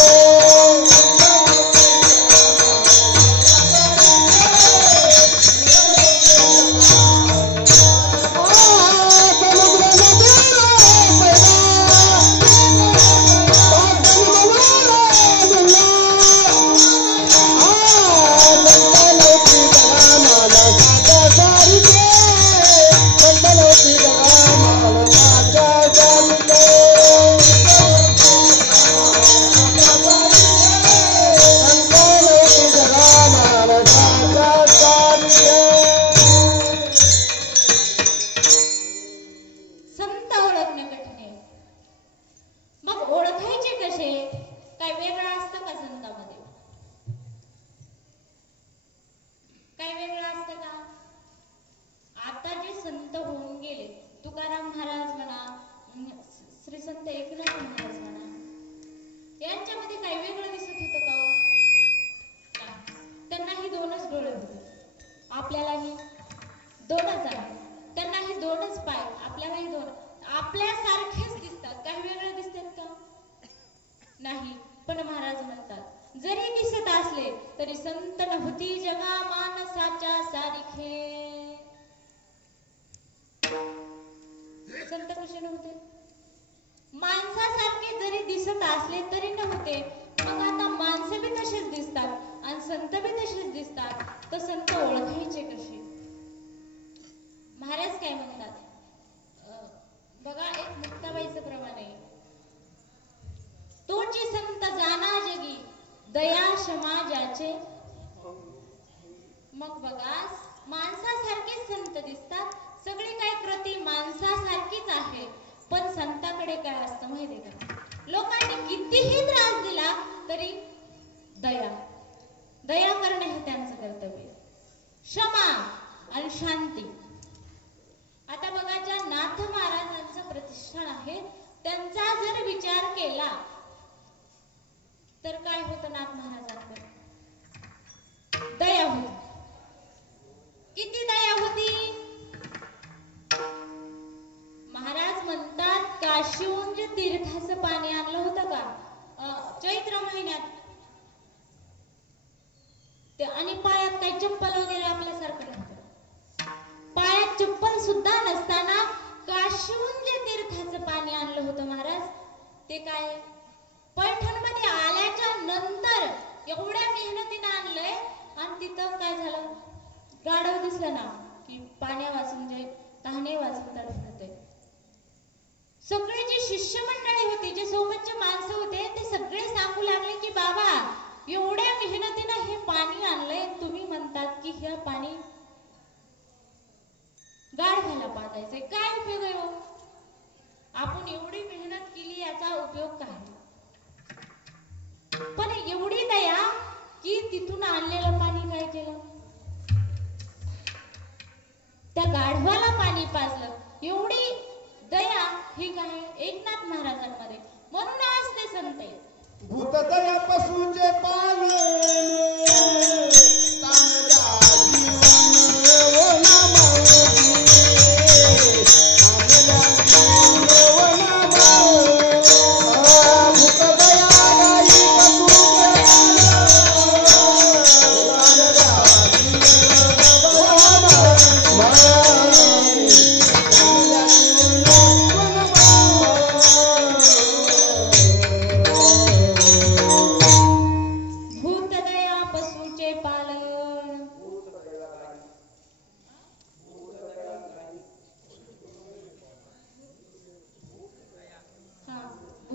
नाही, पण महाराज म्हणतात जरी दिसत असले तरी संत नव्हती जगा मानसाच्या सारिखे. संत कसे नव्हते? माणसासारखे जरी दिसत असले तरी नव्हते. मग आता माणसं बी तसेच दिसतात आणि संत बी तसेच दिसतात, तर संत ओळखायचे कसे? महाराज काय म्हणतात बघा, एक मुक्ताबाईचं प्रमाण आहे, तोची संत जाना जगी दया क्षमा ज्याचे. मग बघा, माणसासारखेच संत दिसतात, सगळी काय कृती माणसासारखीच आहे, पण संताकडे काय असतं माहितीये का? लोकांनी कितीही त्रास दिला तरी दया दया करणे हे त्यांचं कर्तव्य, क्षमा आणि शांती. आता बघा, ज्या नाथ महाराजांचं प्रतिष्ठान आहे त्यांचा जर विचार केला तर काय होतं? नाथ महाराजांकडे दया होती. किती दया होती? महाराज म्हणतात, काशीहून जे तीर्थाचं पाणी आणलं होतं का चैत्र महिन्यात, ते आणि पायात काही चप्पल वगैरे आपल्यासारखं नव्हतं, पायात चप्पल सुद्धा नसताना काशीहून जे तीर्थाचं पाणी आणलं होतं महाराज, ते काय पैठणमध्ये आल्याच्या नंतर एवढ्या मेहनतीने आणलंय, आणि तिथं काय झालं? गाढव दिसलं ना की पाण्या वाचून जे तहाने वाचून तडफडते. सगळे जे शिष्य मंडळी होते, जे सोबतचे माणसं होते, ते सगळे सांगू लागले की बाबा, एवढ्या मेहनतीने हे पाणी आणलंय, तुम्ही म्हणतात की हे पाणी गाढवाला पाजायचंय, काय उपयोग आहे हो? आपण एवढी मेहनत केली, याचा उपयोग काय? पण एवढी दया की तिथून आणलेलं पाणी काय केलं? त्या गाढवाला पाणी पाजलं. एवढी दया ही काय एकनाथ महाराजांमध्ये, म्हणून आज ते संत आहेत. भूत दया पशुचे पालन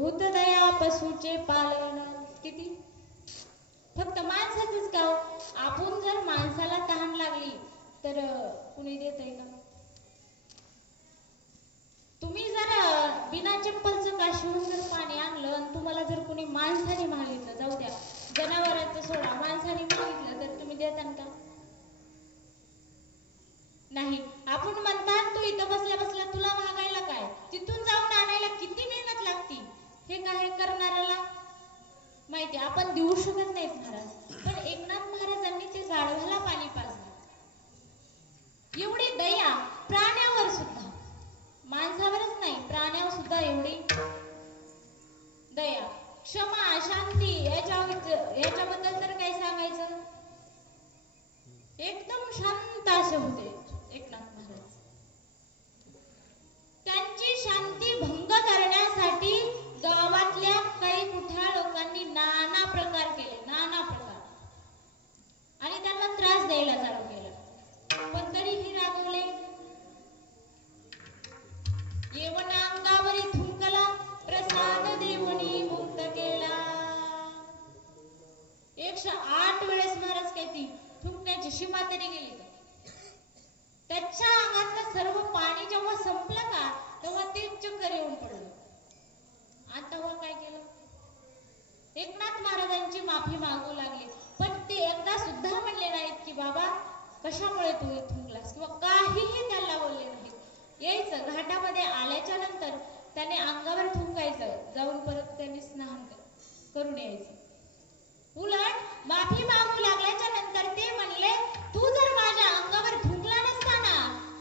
भूतदया पशुचे पालन. किती फक्त माणसाचंच गाव. आपण जर माणसाला तहान लागली तर कुणी देतंय का? तुम्ही जर बिना चप्पलचं काशीहून जर पाणी आणलं आणि तुम्हाला जर कुणी माणसाने मागितलं, जाऊ द्या जनावरांचं सोडा, माणसाने मागितलं तर तुम्ही देतान का? नाही. आपण म्हणतात तू इथं बसल्या बसल्या तुला मागायला काय, तिथून जाऊन आणायला किती मेहनत लागती हे काय करणाऱ्याला माहिती. आपण देऊ शकत नाहीत महाराज, पण एकनाथ महाराजांनी ते गाढवाला पाणी पाजलं. एवढी दया प्राण्यावर सुद्धा, माणसावरच नाही प्राण्यावर सुद्धा एवढी दया, क्षमा, शांती. याच्याबद्दल तर काही सांगायचं. एकदम शांत असे होते एकनाथ महाराज. त्यांची शांती भंग करण्यासाठी गावातल्या काही कुठ्या लोकांनी नाना प्रकार केले, नाना प्रकार, आणि त्यांना त्रास द्यायला चालू केलं. पण तरीही रागवले. येवन अंगावरी थुंकला, प्रसाद देवनी मुक्त केला. 108 वेळेस महाराज काय ती थुंकण्याची सीमा तरी गेली. त्याच्या अंगातलं सर्व पाणी जेव्हा संपलं का तेव्हा ते चक्कर येऊन पडलं. आता तेव्हा काय केलं? एकनाथ महाराजांची माफी मागू लागले. पण ते एकदा सुद्धा म्हणले नाहीत की बाबा कशामुळे तू थुंकलास किंवा काहीही त्याला बोलले नाहीत. यायचं घाटामध्ये आल्याच्या नंतर त्याने अंगावर थुंकायचं, जाऊन परत त्यांनी स्नान करून यायचं. उलट माफी मागू लागल्याच्या नंतर ते म्हणले तू जर माझ्या अंगावर थुंकला नसता ना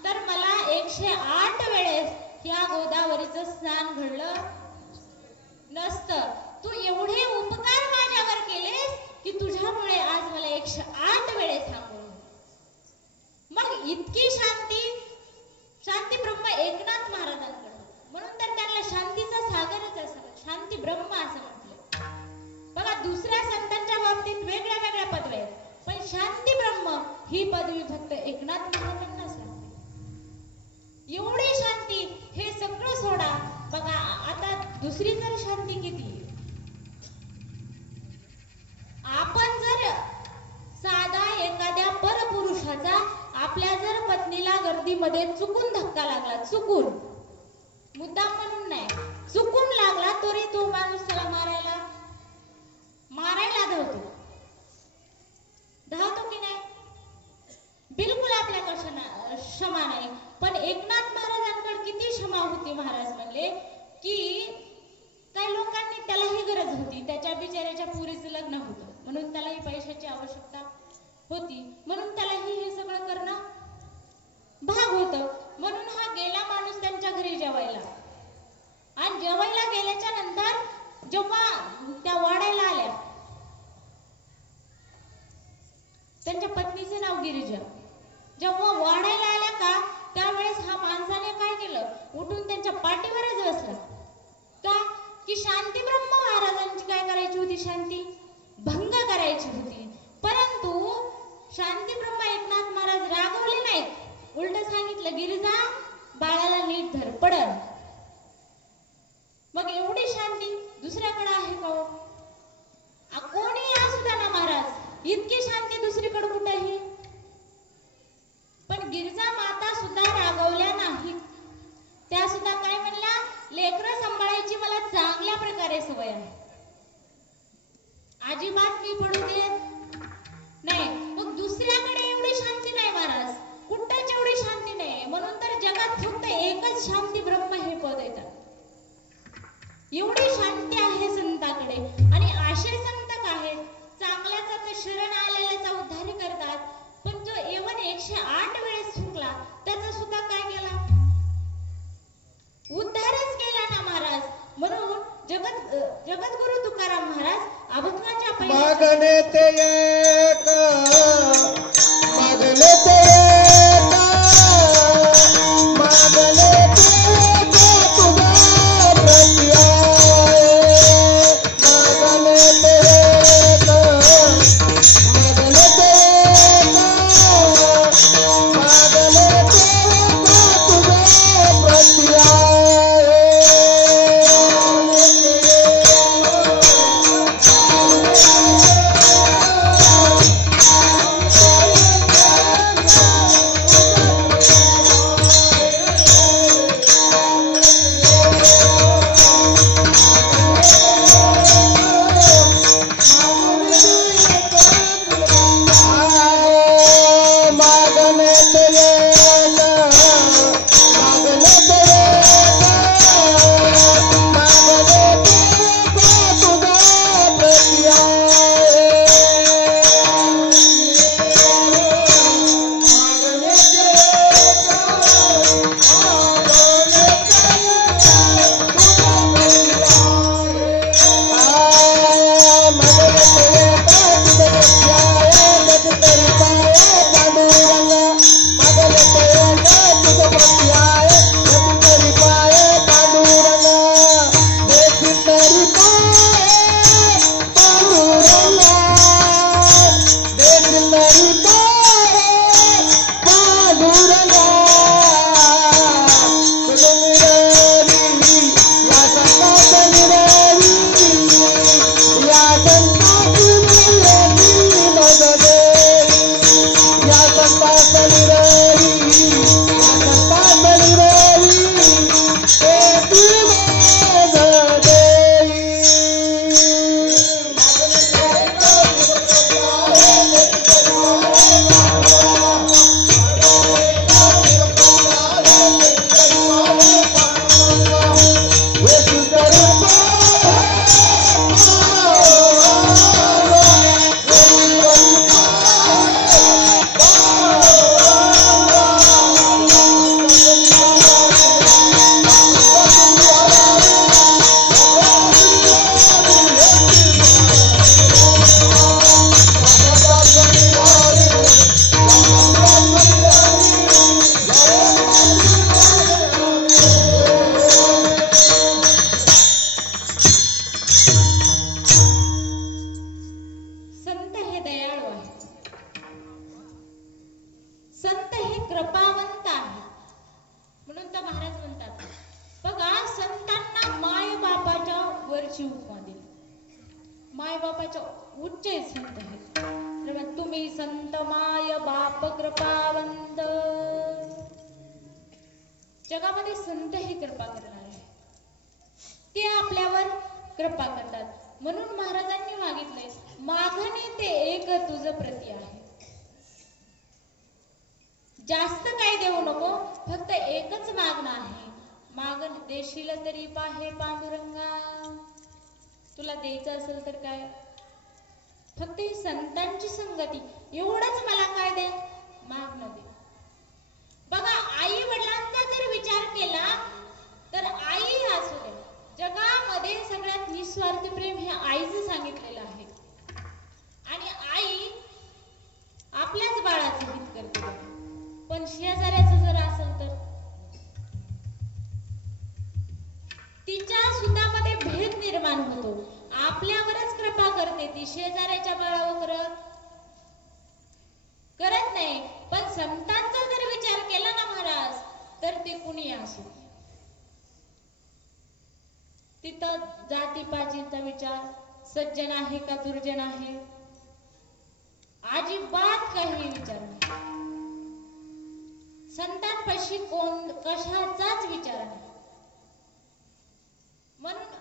तर मला 108 वेळेस या गोदावरीचं स्नान घडलं नसतं. तू एवढे उपकार माझ्यावर केलेस की तुझ्यामुळे आज मला 108 वेळेस थांबवलं. मग इतकी शांती ब्रह्म एकनाथ महाराजांकडे, म्हणून तर त्यांना शांतीचा सागरच असं, शांती ब्रह्म असं म्हटलं. बघा दुसऱ्या संतांच्या बाबतीत वेगळ्या वेगळ्या पदव्या आहेत, पण शांती ब्रह्म ही पदवी फक्त एकनाथ महाराजांनाच लागते. एवढी शांती, हे सगळं सोडा. बघा आता दुसरी तर शांती किती. आपण जर साधा एखाद्या परपुरुषाचा आपल्या जर पत्नीला गर्दीमध्ये चुकून धक्का लागला, चुकून, मुद्दाम म्हणून नाही, चुकून लागला तरी तो माणूस त्याला मारायला धावतो की नाही? बिलकुल आपल्याकडे क्षमा नाही. पण एकनाथ महाराजांकडे किती क्षमा होती. महाराज म्हणले की काही लोकांनी, त्यालाही गरज होती, त्याच्या बिचाऱ्याच्या पुरीचं लग्न होतं म्हणून त्यालाही पैशाची आवश्यकता होती, म्हणून त्यालाही हे सगळं करणं भाग होतं. म्हणून हा गेला माणूस त्यांच्या घरी जेवायला, आणि जेवायला गेल्याच्या नंतर जेव्हा त्या वाढायला आल्या, त्यांच्या पत्नीचे नाव गिरिजा, जेव्हा वाढायला आल्या का त्यावेळेस हा माणसाने काय केलं, उठून त्यांच्या पाठीवरच बसला. का की शांती ब्रह्म महाराजांची काय करायची होती, शांती भंग करायची होती. परंतु शांती ब्रह्म एकनाथ महाराज रागवले नाहीत, उलट सांगितलं गिरिजा बाळाला नीट धर, पडल. मग एवढी शांती दुसऱ्याकडे आहे का? कोणी असू द्या ना महाराज, इतकी शांती दुसरीकडे कुठेही. पण गिरिजा माता सुद्धा रागवल्या नाहीत. त्या सुद्धा काय म्हणल्या, लेकरं सांभाळायची मला चांगल्या प्रकारे सवय आहे, अजिबात मी पडू देत नाही. मग दुसऱ्याकडे एवढी शांती नाही महाराज, कुठंच एवढी शांती नाही. म्हणून तर जगात फक्त एकच शांती ब्रह्म हे पद येतात. एवढी शांती आहे संताकडे. आणि असे संत काय, चांगल्याचा तर शरण आलेल्याचा उद्धार करतात, पण जो एवन 108 वेळेस चुकला त्याचा सुद्धा काय केला, उद्धारच केला ना महाराज. म्हणून जगद्गुरु तुकाराम महाराज अभंगाच्या मागणे ते एक, मागणे ते एक, मागणे ते एक तुझा प्रत्याय, मागणे ते एक, मागणे ते एक, मागणे ते एक तुझा प्रत्याय. बापाची उपमा दिली. माय बापाच्या उच्च संत आहेत. तर मग तुम्ही संत माय बाप कृपावंत. जगामध्ये संत हे कृपा करणार आहे, ते आपल्यावर कृपा करतात. म्हणून महाराजांनी मागितलंय, मागणे ते एक तुझ प्रती आहे. जास्त काय देऊ नको, फक्त एकच मागणं आहे. मागण देशील तरी पाहे पांडुरंगा. तुला द्यायचं असेल तर काय, फक्त ही संतांची संगती एवढंच मला काय दे, मागणं दे. बघा, आई वडिलांचा जर विचार केला तर आई असू दे, जगामध्ये सगळ्यात निस्वार्थ प्रेम हे आईचं सांगितलेलं आहे. आणि आई आपल्याच बाळाचं हित करते. पण शेजाऱ्याचं जर असेल तर तिच्या सुद्धा भेद निर्माण होतो. आपल्यावरच कृपा करते ती, शेजाऱ्याच्या बाळावर करत नाही. पण संतांचा जर विचार केला ना महाराज, तर ते कुणी असो, तिथं जातीपातीचा विचार, सज्जन आहे का दुर्जन आहे, अजिबात काही विचार नाही. संतांपाशी कोण कशाचाच विचार नाही. म्हणून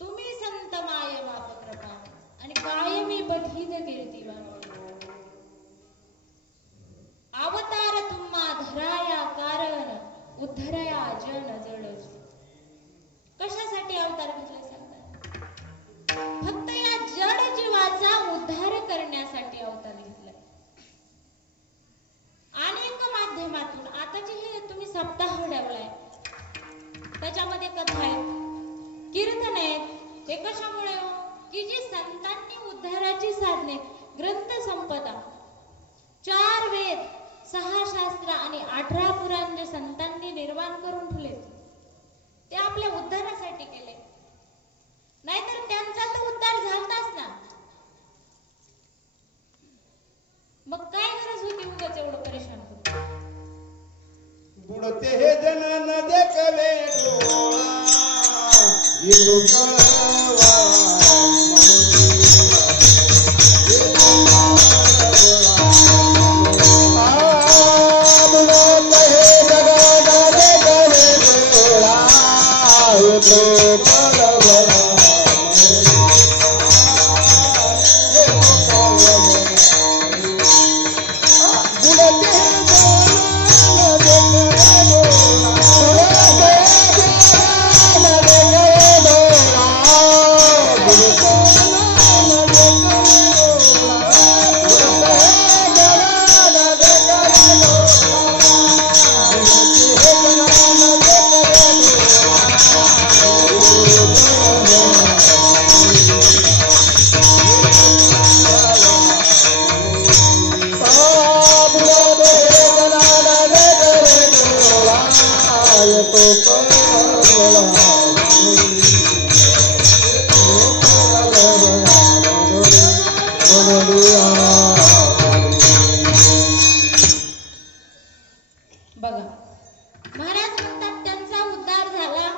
तुम्ही संत माय बाप कृपा आणि कायमी बधीद कीर्तिवान. अवतार तुम्हा धराया कारण उद्धरया जन जड. कशासाठी अवतार घेतलाय सांगतात? फक्त या जड जीवाचा उद्धार करण्यासाठी अवतार घेतलाय. अनेक माध्यमातून आताचे हे तुम्ही सप्ताह ठेवलाय, त्याच्यामध्ये कथा आहेत, कीर्तन आहेत. हे कशामुळे हो, की जी संतांनी उद्धाराची साधने, ग्रंथ संपदा, 4 वेद, 6 शास्त्र आणि 18 पुराण जे संतांनी निर्माण करून ठेवले, ते आपल्या उद्धारासाठी केले. नाहीतर त्यांचा तर उद्धार झालाच ना. मग काय गरज होती उगाच एवढं परेशान होत. बुडते हे जन न देखवे डोळा, येतो कळवा बघा, महाराज म्हणतात त्यांचा उद्धार झाला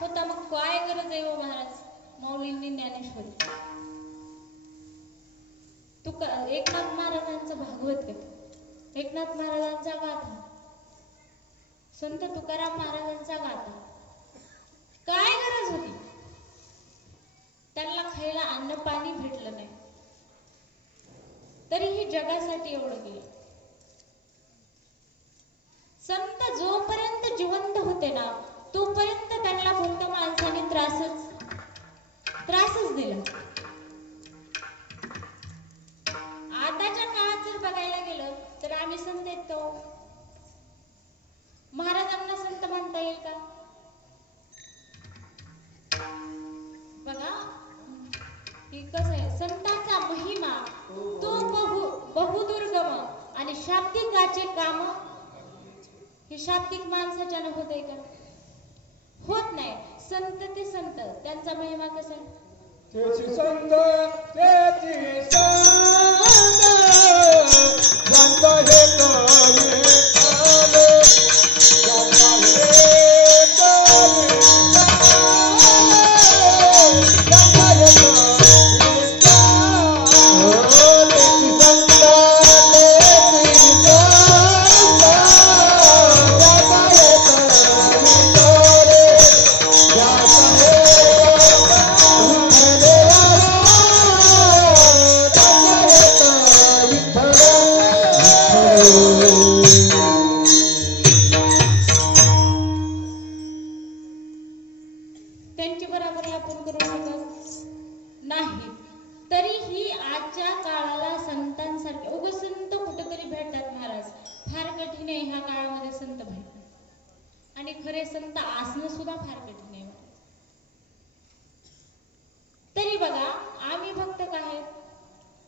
होता, मग काय गरज आहे हो महाराज. मौलींनी ज्ञानेश्वरी, एकनाथ महाराजांचं भागवत कथा, एकनाथ महाराजांचा गाथा, संत तुकाराम महाराजांचा गाथा, काय गरज होती. त्यांना खायला अन्न पाणी भेटलं नाही, तरीही जगासाठी एवढं केलं. संत जोपर्यंत जिवंत होते ना, तोपर्यंत त्यांना फक्त माणसाने त्रासच दिला. आताच्या काळात जर बघायला गेलं तर आम्ही संत येतो, महाराजांना संत म्हणता येईल का? बघा, की कसं आहे, संतांचा महिमा तो बहुदुर्गम आणि शाब्दिकाचे काम हे शाब्दिक माणसाच्या न होत आहे का? होत नाही. संत ते संत, त्यांचा महिमा कसा आहे? त्याची संत त्याची संत संत हे कवी संत हे कवी त्यांची बराबरी आपण करू शकत नाही. तरीही आजच्या काळाला संतांसारखे उग संत कुठेतरी भेटतात महाराज, फार कठीण आहे ह्या काळामध्ये संत भेटणं, आणि खरे संत असणं सुद्धा फार कठीण आहे. तरी बघा आम्ही फक्त काय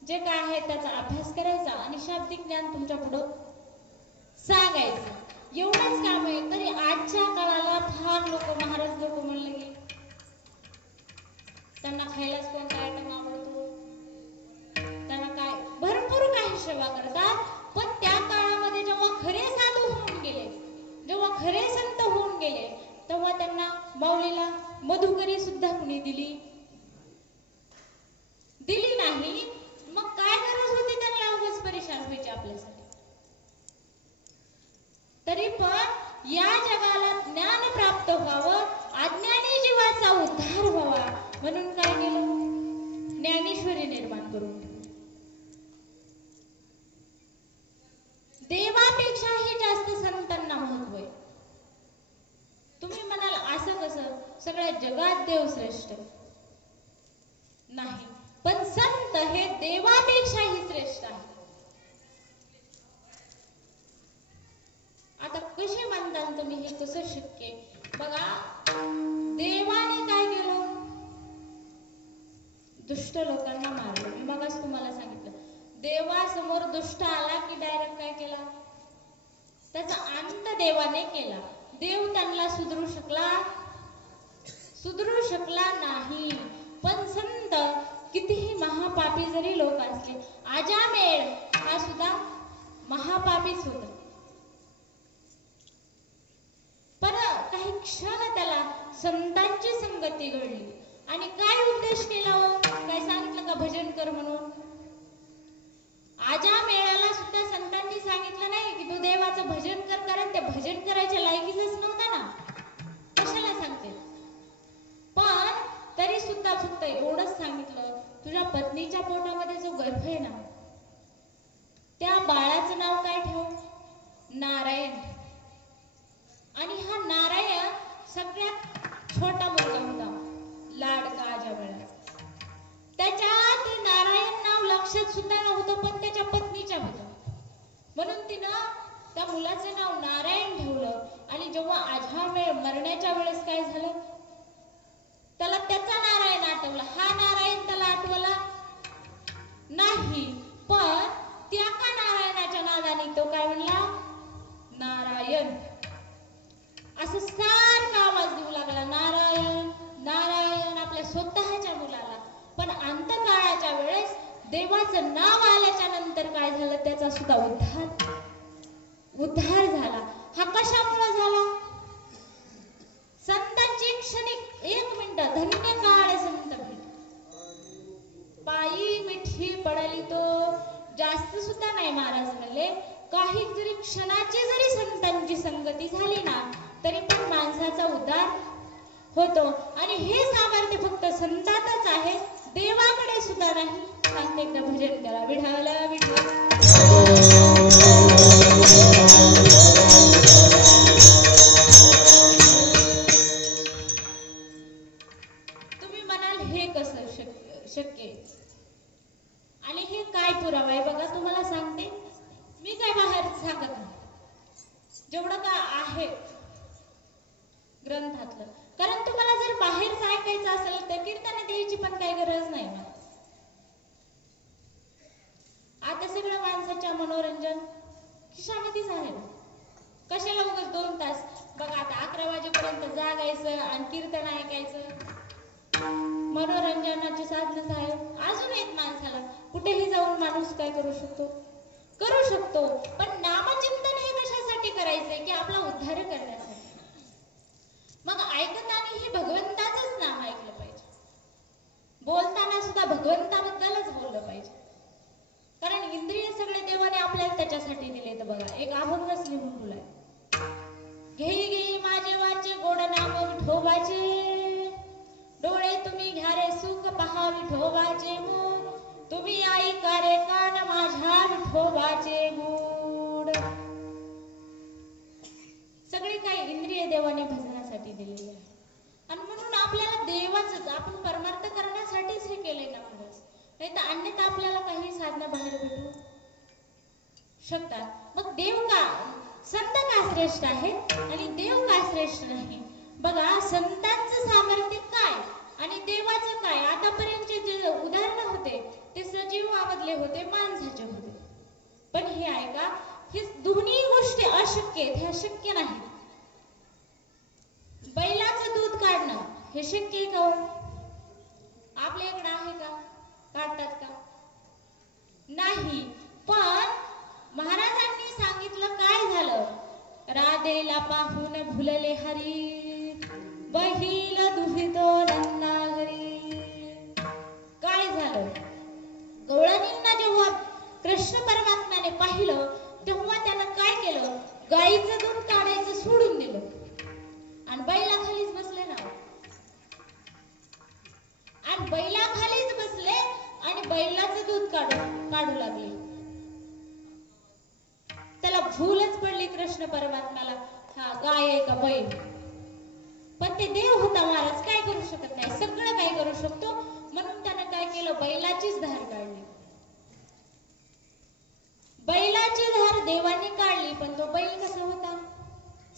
जे काय आहे त्याचा अभ्यास करायचा आणि शाब्दिक ज्ञान तुमच्या पुढं सांगायचं, एवढंच काम आहे. तरी आजच्या काळाला फार लोक महाराज लोक म्हणले की त्यांना खायलाच कोणता आयटम आवडतो, त्यांना काय भरपूर काही सेवा करतात. पण त्या काळामध्ये जेव्हा खरे साधू होऊन गेले, जेव्हा खरे संत होऊन गेले, तेव्हा त्यांना माऊलीला मधुकरी सुद्धा कुणी दिली नाही. मग काय गरज होती त्यांना उगाच परेशान व्हायची आपल्यासाठी. तरी पण या जगाला ज्ञान प्राप्त व्हावं, अज्ञानी जीवाचा उद्धार व्हावा म्हणून काय केलं, ज्ञानेश्वरी निर्माण करून ठेवली. देवापेक्षाही जास्त संतांना महत्व आहे. तुम्ही म्हणाल असं कसं, सगळ्या जगात देव श्रेष्ठ नाही, पण संत हे देवापेक्षाही श्रेष्ठ आहे. आता कसे म्हणताल तुम्ही, हे कसं शक्य? बघा देवाने काय केलं, दुष्ट लोकांना मारलं. मी मगाच तुम्हाला सांगितलं, देवासमोर दुष्ट आला की डायरेक्ट काय केला, त्याचा अंत देवाने केला. देव त्यांना सुधरू शकला नाही. पण संत कितीही महापापी जरी लोक असले, अजामेळ हा सुद्धा महापापीच होता, पण काही क्षण त्याला संतांची संगती घडली. आणि काय उपदेश केला हो, काय सांगितलं का भजन कर म्हणून? अजामेळाला सुद्धा संतांनी सांगितलं नाही की तू देवाचं भजन कर, कारण ते भजन करायच्या लायकीच नव्हता ना, कशाला सांगते. पण तरी सुद्धा फक्त एवढंच सांगितलं, तुझ्या पत्नीच्या पोटामध्ये जो गर्भ आहे ना, त्या बाळाचं नाव काय ठेव, नारायण. आणि हा नारायण सगळ्यात छोटा मुलगा होता, लाडका आजामेळाचा. त्याच्या ते नारायण नाव लक्षात सुद्धा नव्हतं, पण त्याच्या पत्नीच्या होतं, म्हणून तिनं त्या मुलाचं नाव नारायण ठेवलं. आणि जेव्हा आजामेळ मरण्याच्या वेळेस काय झालं, त्याला त्याचा नारायण आठवला, हा नारायण त्याला आठवला नाही. पण त्या का नारायणाच्या नादाने तो काय म्हणला, नारायण, असं सारखा आवाज देऊ लागला, नारायण नारायण आपल्या स्वतःच्या मुलाला. पण अंतकाळाच्या वेळेस देवाचं नाव आल्याच्या नंतर काय झालं, त्याचा सुद्धा उद्धार झाला. हा कशामुळे झाला, संतांची क्षणिक 1 मिनिट धन्य काळ संत भेट, पायी मिठी पडली तो जास्त सुद्धा नाही. महाराज म्हणले काही जरी क्षणाची जरी संतांची संगती झाली ना, तरी पण माणसाचा उद्धार होतो. आणि हे सामर्थ्य फक्त संतातच आहे, देवाकडे सुद्धा नाही. सांगते एकदा भजन करा, विठाला विठ्ठल. तुम्ही म्हणाल हे कसं शक्य आणि हे काय पुरावा आहे? बघा तुम्हाला सांगते, मी काय बाहेर सांगत नाही, जेवढं का आहे ग्रंथातलं. कारण तुम्हाला जर बाहेर ऐकायचं असेल तर कीर्तन द्यायची पण काही गरज नाही ना. आता सगळं माणसाच्या मनोरंजन खिशामध्येच आहे ना, कशाला उगाच 2 तास. बघा आता 11 वाजेपर्यंत जागायचं आणि कीर्तन ऐकायचं, मनोरंजनाचे साधनच आहे. अजून एक माणसाला कुठेही जाऊन माणूस काय करू शकतो, पण नामचिंतन हे कशासाठी करायचंय, की आपला उद्धार करण्यासाठी. मग ऐकतानाही भगवंताचंच नाम ऐकलं पाहिजे, बोलताना सुद्धा भगवंताबद्दलच बोललं पाहिजे. कारण इंद्रिय सगळे देवाने आपल्याला त्याच्यासाठी दिले. तर बघा एक अभंगच लिहून ठेवलाय, घेई घेई माझे वाचे गोड नाम विठोबाचे, डोळे तुम्ही घ्या रे सुख पहा विठोबाचे गुण, तुम्ही ऐका रे कान माझ्या विठोबाचे गुण. सगळे काही इंद्रिय देवाने भजनासाठी दिलेले आहे. आणि म्हणून आपल्याला देवाच आपण परमार्थ करण्यासाठीच हे केलंय ना महाराज, नाही तर अन्यथा आपल्याला काही साधना बाहेर भेटू शकतात. मग देव का, संत का श्रेष्ठ आहे आणि देव का श्रेष्ठ नाही? बघा, संतांचं सामर्थ्य काय आणि देवाचं काय? आतापर्यंतचे जे उदाहरण होते ते सजीवामधले होते, माणसाचे होते. पण हे आहे का, हे दोन्ही गोष्टी अशक्य आहेत, हे शक्य नाही. बैलाचं दूध काढणं हे शक्य आहे का? आपल्या इकडे आहे का? काढतात का? नाही. पण महाराजांनी सांगितलं काय झालं? राधेला पाहून भुलले हरी, बहिल दुहितो नन्ना घरी. काय झालं? गवळणींना जेव्हा कृष्ण परमात्म्याने पाहिलं तेव्हा त्यानं काय केलं? गाईचं दूध काढायचं सोडून दिलं आणि बैलाखालीच बसले ना. आणि बैलाखालीच बसले आणि बैलाचं दूध काढू लागले. त्याला भूलच पडली कृष्ण परमात्म्याला, हा गाय आहे का बैल? पण ते देव होता महाराज, काय करू शकत नाही, सगळं काय करू शकतो. म्हणून त्यानं काय केलं? बैलाचीच धार काढली. बैलाची धार देवाने काढली, पण तो बैल कसा होता?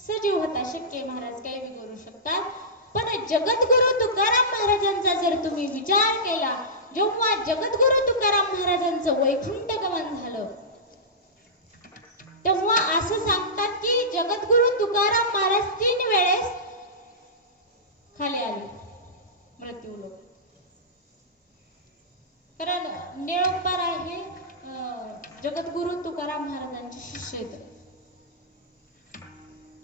सजीव होता. शक्य महाराज, काय बी करू शकतात. पण जगद्गुरु तुकाराम महाराजांचा जर तुम्ही विचार केला, जेव्हा जगद्गुरु तुकाराम महाराजांचं वैकुंठ गमन झालं तेव्हा असं सांगतात की जगद्गुरु तुकाराम महाराज 3 वेळेस खाली आले, मृत्यू लोक. कारण निळंबार आहे जगद्गुरु तुकाराम महाराजांचे शिष्य आहेत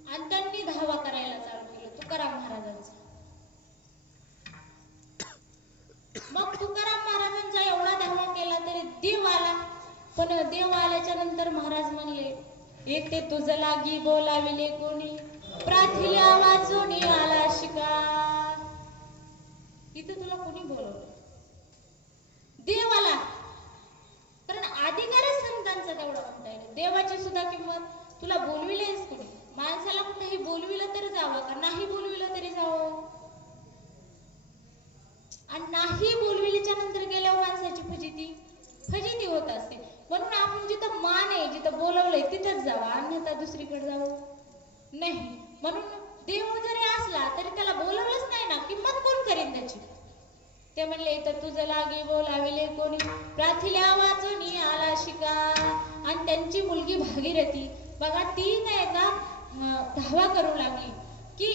आणि त्यांनी धावा करायला चालू केलं तुकाराम महाराजांचा. मग तुकाराम महाराजांचा एवढा धावा केला तरी देव आला. पण देव आल्याच्या नंतर महाराज म्हणले, येते तुझ लागी बोलाविले कोणी, प्राथिल्या वाचूनी आला शिका. इथं तुला कोणी बोलवलं? देव आला. कारण अधिकारच संतांचा तेवढा म्हणता येईल. देवाची सुद्धा किंमत तुला बोलविलेच कोणी? माणसाला कुठेही बोलविलं तर जावं का, नाही बोलविलं तरी जावं. आणि नाही बोलविल्याच्या नंतर गेल्यावर माणसाची फजिती होत असते. म्हणून आपण जिथं मान आहे, जिथं बोलवलंय तिथंच जावं, अन्यथा दुसरीकडे जावं नाही. म्हणून देव जरी असला तरी त्याला बोलवलंच नाही ना, किंमत कोण करेन त्याची? ते म्हणले, तर तुझं लागी बोलाविले कोणी, प्राथिल्या वाचूनी आला शिका. आणि त्यांची मुलगी भागीरथी बघा, ती नाही का धावा करू लागली की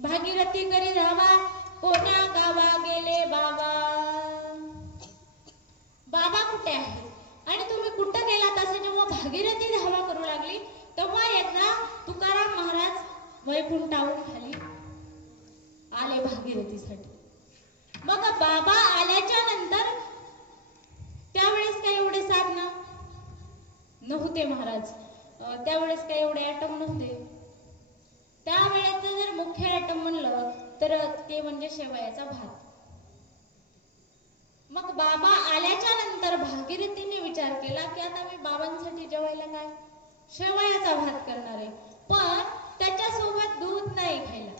भागीरथी करी धावा, कोण्या गावा गेले बाबा. बाबा कुठे आहे आणि तुम्ही कुठं गेलात? असं जेव्हा भागीरथी धावा करू लागली तेव्हा एकदा तुकाराम महाराज वैकुंठावरून खाली आले भागीरथीसाठी. मग बाबा आल्याच्या नंतर त्यावेळेस काय एवढे साधना नव्हते महाराज, त्यावेळेस काय एवढे ॲटम नव्हते. त्यावेळेस जर मुख्य ॲटम म्हणलं तर ते म्हणजे शेवयाचा भात. मग बाबा आल्याच्या नंतर भागीरथीने विचार केला की आता मी बाबांसाठी जेवायला काय शेवयाचा भात करणार आहे, पण त्याच्यासोबत दूध नाही खायला.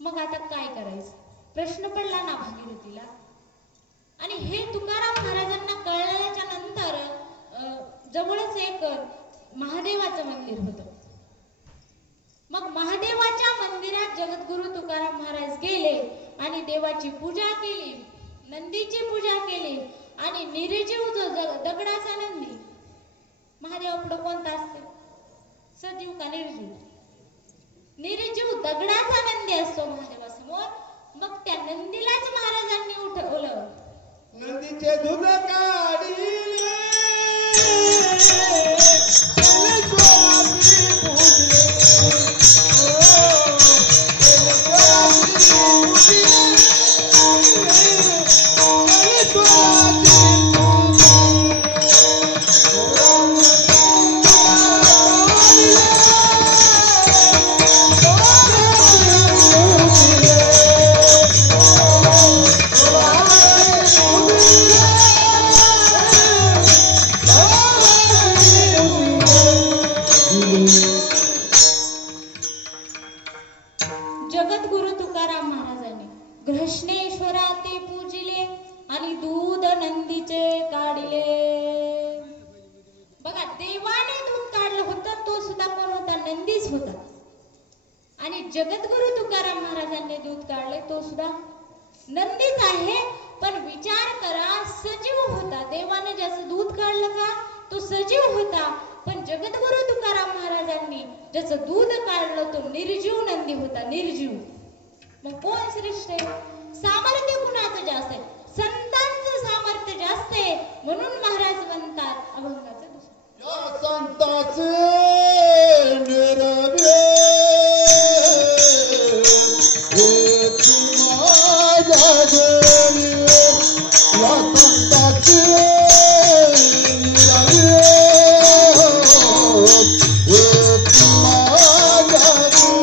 मग आता काय करायचं प्रश्न पडला ना भागीरथीला. आणि हे तुकाराम महाराजांना कळल्याच्या नंतर जवळच एक महादेवाचं मंदिर होतं. मग महादेवाच्या मंदिरात जगद्गुरु तुकाराम महाराज गेले आणि देवाची पूजा केली, नंदीची पूजा केली. आणि निर्जीव जो दगडाचा नंदी, महादेवापुढे कोणता असते? सजीव का निर्जीव? निर्जीव दगडाचा नंदी असतो महादेवासमोर. मग त्या नंदीलाच महाराजांनी उठवलं. नंदीचे दूध काढिले जगद्गुरु तुकाराम महाराजांनी घृष्णेश्वरा ते पूजिले आणि दूध नंदीचे काढिले. बघा, देवाने दूध काढलं होतं, तो सुद्धा कोण होता? नंदीच होता. आणि जगद्गुरु तुकाराम महाराजांनी दूध काढले, तो सुद्धा नंदीच आहे. पण विचार करा, सजीव होता. देवाने ज्याचं दूध काढलं का, तो सजीव होता. पण जगद्गुरु तुकाराम महाराजांनी ज्याचं दूध काढलं, तो निर्जीव नंदी होता, निर्जीव. मग कोण श्रेष्ठ आहे? सामर्थ्य कुणाचं जास्त आहे? संतांचं सामर्थ्य जास्त आहे. म्हणून महाराज म्हणतात अभंगाचं दुसरं, या संताचे निरवे हेच माझ्या घरी. या संताचे निरवे हेच माझ्या घरी.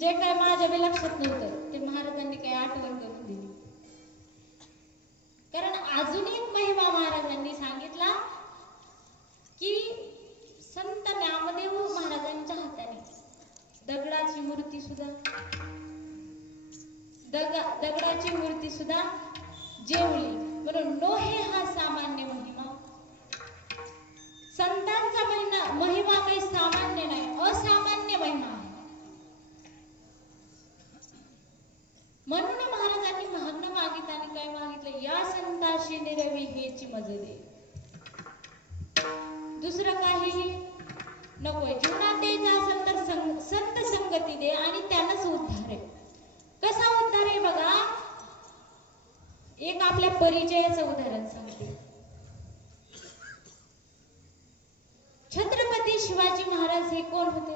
जे काय माझ्या बी लक्षात नव्हतं ते दगडाची मूर्ती सुद्धा जेवली. म्हणून नोहे हा सामान्य महिमा. संतांचा महिमा काही सामान्य नाही, असामान्य महिमा आहे. म्हणून महाराजांनी मागणं मागितलं. काय मागितलं? या संताशी निरवी हेची मज दे. दुसरं काहीही नकोय. जीवनात द्यायचं असेल तर संत संगती दे आणि त्यानंच उद्धार आहे. कसा उद्धार आहे बघा. एक आपल्या परिचयाचं उदाहरण सांगते. छत्रपती शिवाजी महाराज हे कोण होते?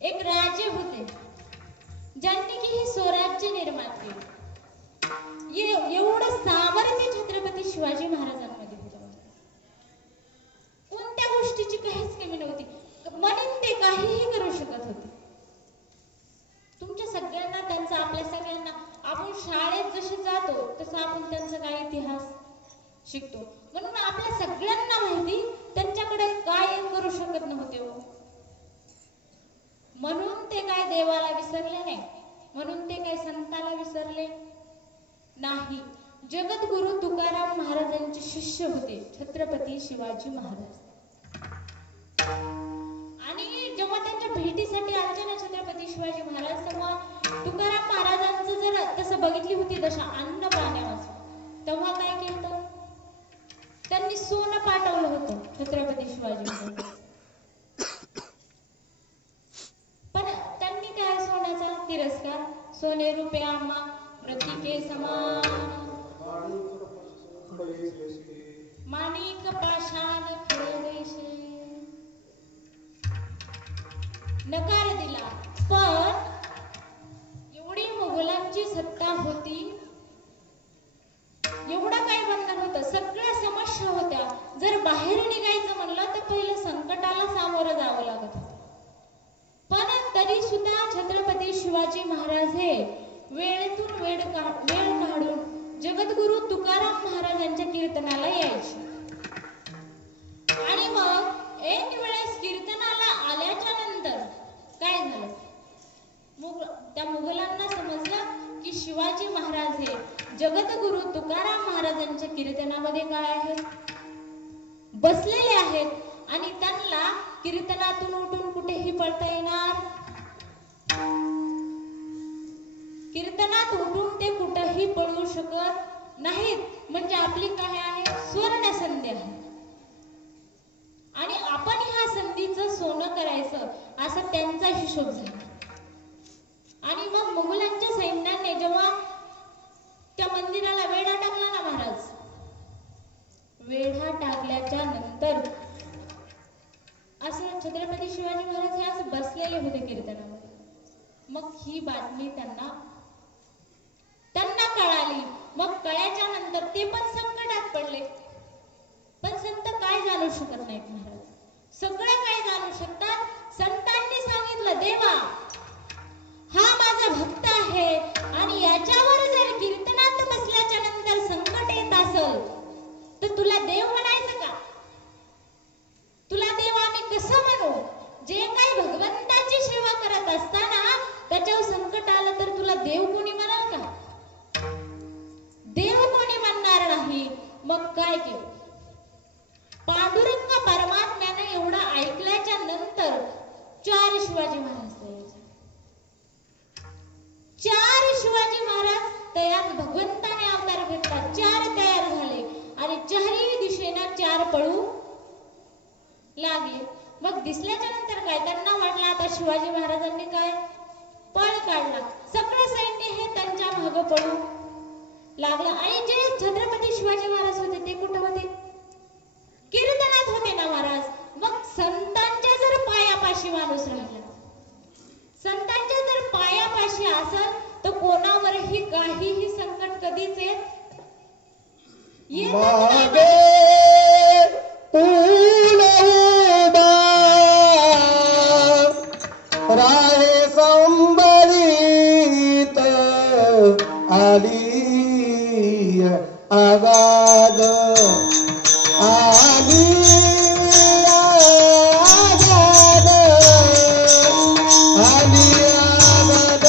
एक राजे होते ज्यांनी की हे स्वराज्य निर्माण केले. एवढं सामर्थ्य छत्रपती शिवाजी महाराजांमध्ये होतं. कोणत्या गोष्टीची काहीच कमी नव्हती. म्हणून ते काहीही करू शकत होते. तुमच्या सगळ्यांना त्यांचा, आपल्या सगळ्यांना, आपण शाळेत जसे जातो तसं आपण त्यांचा काय इतिहास शिकतो. म्हणून आपल्या सगळ्यांना माहिती त्यांच्याकडे काय करू शकत नव्हते हो. म्हणून ते काय देवाला विसरले नाही. म्हणून ते काय संताला विसरले नाही. जगद्गुरु तुकाराम महाराजांचे शिष्य होते छत्रपती शिवाजी महाराज. आणि जेव्हा त्यांच्या भेटीसाठी आले ना छत्रपती शिवाजी महाराज, तेव्हा तुकाराम महाराजांचं जर तसं बघितली होती दशा अन्न पाण्यावर, तेव्हा काय केलं? त्यांनी सोनं पाठवलं होतं छत्रपती शिवाजी महाराज. पण त्यांनी काय सोन्याचा तिरस्कार. सोने रुपये आम्हा प्रतीके समान, माणिक पाषाण खडवेशे, नकार दिला. पण एवढी मुघलांची सत्ता होती, एवढं काही बंधन होतं, सगळ्या समस्या होत्या. जर बाहेर निघायचं म्हणलं तर पहिलं संकटाला सामोरं जावं लागत होतं. पण तरी सुद्धा छत्रपती शिवाजी महाराज हे वेळेतून वेळ काढून जगद्गुरु तुकाराम महाराजांच्या कीर्तनाला यायचे. आणि मग एक वेळेस कीर्तनाला आल्याच्या नंतर काय झालं? त्या मुघलांना समजलं की शिवाजी महाराज हे जगद्गुरु तुकाराम महाराजांच्या कीर्तनामध्ये काय आहेत? बसलेले आहेत. आणि त्यांना कीर्तनातून उठून कुठेही पळता येणार. कीर्तनात उठून ते कुठेही पळू शकत नाहीत. म्हणजे आपली काय आहे? स्वर्ण संधी आहे. आणि आपण ह्या संधीचं सोनं करायचं असं त्यांचा हिशोब झाला. आणि मग मुघलांच्या सैन्याने जेव्हा त्या मंदिराला वेढा टाकला ना महाराज, वेढा टाकल्याच्या नंतर असं छत्रपती शिवाजी महाराज हे असं बसलेले होते कीर्तनामध्ये. मग ही बातमी त्यांना कळाली. मग कळल्याच्या नंतर ते पण संकटात पडले. पण संत काय जाणू शकत नाहीत महाराज, सगळं काय जाणू शकतात. संतांनी सांगितलं, देवा हा माझा भक्त आहे आणि याच्यावर जर कीर्तनात बसल्याच्या नंतर संकट येत असेल तर तुला देव म्हणायचं का? तुला देव आम्ही कसं म्हणू? जे काही भगवंताची सेवा करत असताना त्याच्यावर संकट आलं तर तुला देव कोणी म्हणाल का? देव कोणी म्हणणार नाही. मग काय केलं? पांडुरंग परमात्म्याने एवढं ऐकल्याच्या नंतर 4 शिवाजी महाराज शिवाजी महाराज तयार. भगवंताने अवतार घेतला, 4 तयार झाले आणि 4ही दिशेनं 4 पळू लागले. मग दिसल्याच्या नंतर काय त्यांना वाटलं आता शिवाजी महाराजांनी काय पळ काढला. सगळं सैन्य हे त्यांच्या मागे पळू लागलं. आणि जे छत्रपती शिवाजी महाराज होते ते कुठे होते? कीर्तनात होते ना महाराज. मग संतांच्या जर पायापाशी माणूस राहिला, संतांच्या जर पायापाशी असेल तर कोणावरही काहीही संकट कधीच येत नाही. राहे संबरीत आली आगाद आली आगाद आली आगाद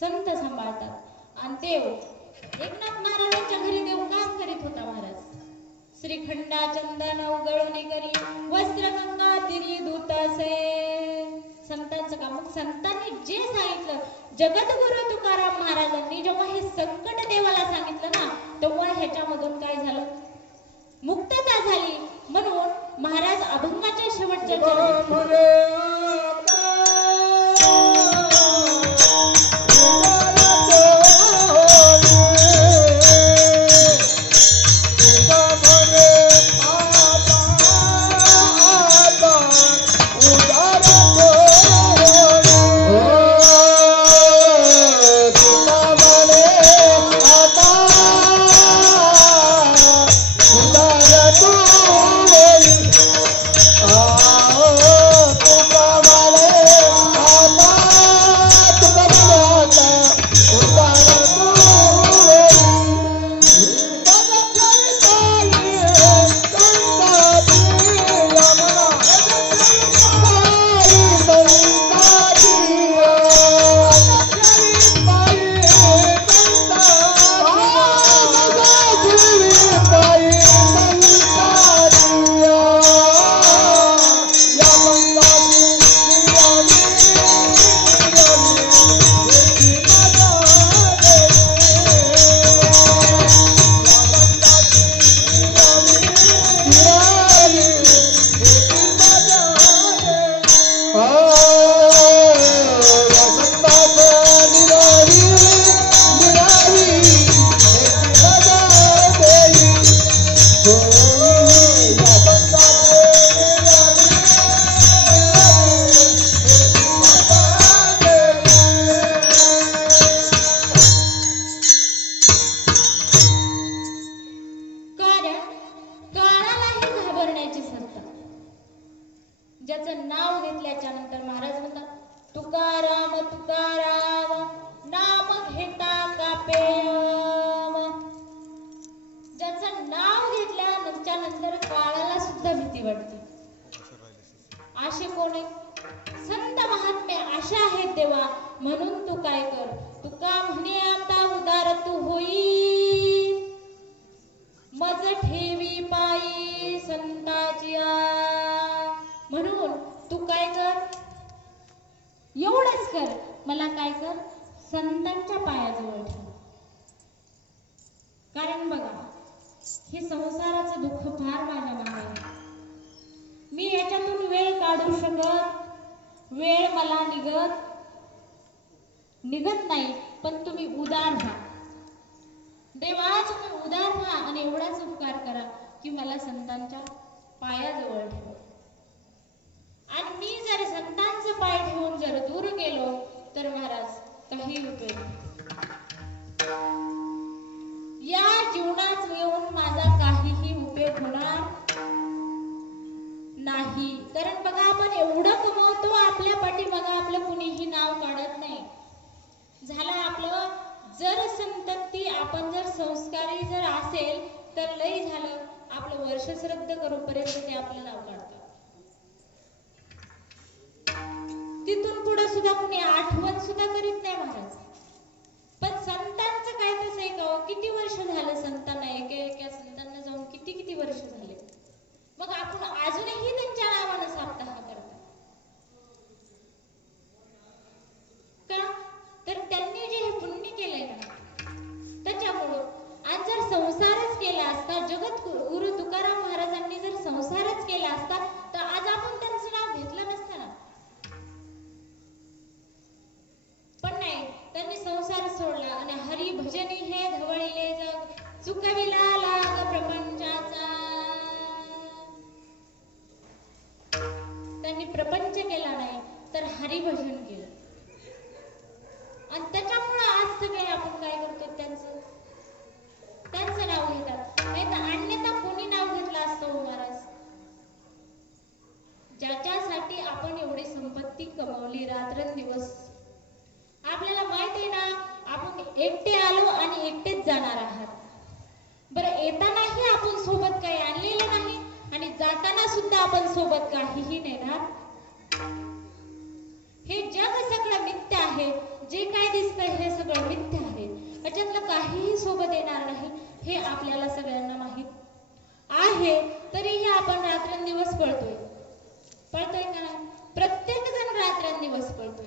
संत सांभाळतात. आणि देव एकनाथ महाराजांच्या घरी देव काम करीत होता महाराज. श्रीखंडा चंदन उगळून करी वस्त्र गंगा तिरी दूतासे. संतांचं काम. मग संतांनी जे सांगितलं, जगद्गुरु तुकाराम महाराजांनी जेव्हा हे संकट देवाला सांगितलं ना, तेव्हा ह्याच्यामधून काय झालं, मुक्तता झाली. म्हणून महाराज अभंगाच्या शेवटच्या ज्याचं नाव घेतल्याच्या नंतर महाराज म्हणतात, तुकाराम तुकाराम नाम घेता कापे. ज्याचं नाव घेतल्याच्या नंतर काळाला सुद्धा भीती वाटते. असे कोण आहेत? संत महात्मे अशा आहेत देवा. म्हणून तू काय कर, तुका म्हणे आता उदार तू होई, मज ठेवी पायी संताची. म्हणून तू काय कर, एवढंच कर, मला काय कर, संतांच्या पायाजवळ ठेव. कारण बघा, हे संसाराचं दुःख फार माझ्या मागे आहे. मी याच्यातून वेळ काढू शकत, वेळ मला निघत नाही. पण तुम्ही उदार व्हा देवा, तुम्ही उदार व्हा आणि एवढाच उपकार करा की मला संतांच्या पायाजवळ ठेवा. आणि मी जर संतांचे पाय ठेवून जर दूर गेलो तर महाराज काही उपयोग या जीवनात येऊन माझा काहीही उपयोग होणार नाही. कारण बघा, आपण एवढं कमवतो, आपल्या पाठीमागे आपलं कुणीही नाव काढत नाही. झालं आपलं जर संतती, आपण जर संस्कारी जर असेल तर लई झालं, आपलं वर्ष श्राद्ध करूपर्यंत ते आपलं नाव काढतात. तिथून पुढे सुद्धा कुणी आठवण सुद्धा करीत नाही महाराज. पण संतांचं काय तसं आहे का, किती वर्ष झालं संतांना, एका संतांना जाऊन किती वर्ष झाले. मग आपण अजूनही त्यांच्या नावानं सप्ताह करतो का? तर त्यांनी जे हे पुण्य केलंय ना त्याच्यामुळं. आज जर संसारच केला असता, जगद्गुरु तुकाराम महाराजांनी जर संसारच केला असता तर आज आपण त्यांचं नाव घेतलं नसतं ना. पण नाही, त्यांनी संसार सोडला आणि हरी भजनी हे धवळीले जग, चुकविला लाग प्रपंचाचा. त्यांनी प्रपंच केला नाही तर हरिभजन केलं. आणि त्याच्यामुळे आज सगळे आपण काय करतो, त्यांचं नाव घेतात. नाही तर अन्यथा कोणी नाव घेतलं असतं महाराज. ज्याच्यासाठी आपण एवढी संपत्ती कमवली रात्रंदिवस, आपल्याला माहित आहे ना, आपण एकटे आलो आणि एकटेच जाणार आहात. बरं, येतानाही आपण सोबत काही आणलेलं नाही आणि जाताना सुद्धा आपण सोबत काहीही नेणार. हे जग सगळं मिथ्या आहे. जे काय दिसतं हे हे आपल्याला सगळ्यांना माहित आहे, तरीही आपण रात्रंदिवस पळतोय का नाही? प्रत्येक जण रात्रंदिवस पळतोय.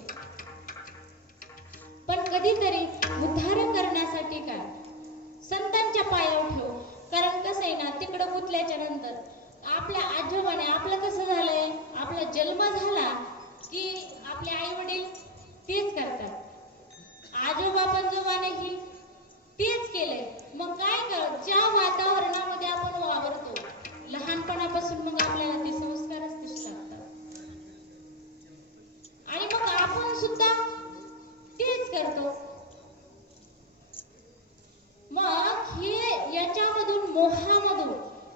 पण कधीतरी उद्धार करण्यासाठी काय संतांच्या पायावर ठेव. कारण कसं आहे ना, तिकडं गुतल्याच्या नंतर आपल्या आजोबाने आपलं कसं झालंय, आपला जन्म झाला की आपले आई वडील तेच करतात, आजोबा पंजोबानेही तेच केलंय. मग काय कर, ज्या वातावरणामध्ये आपण वावरतो लहानपणापासून, मग आपल्याला ते संस्कारच तसे लागतात आणि मग आपण सुद्धा तेच करतो. मग हे याच्यामधून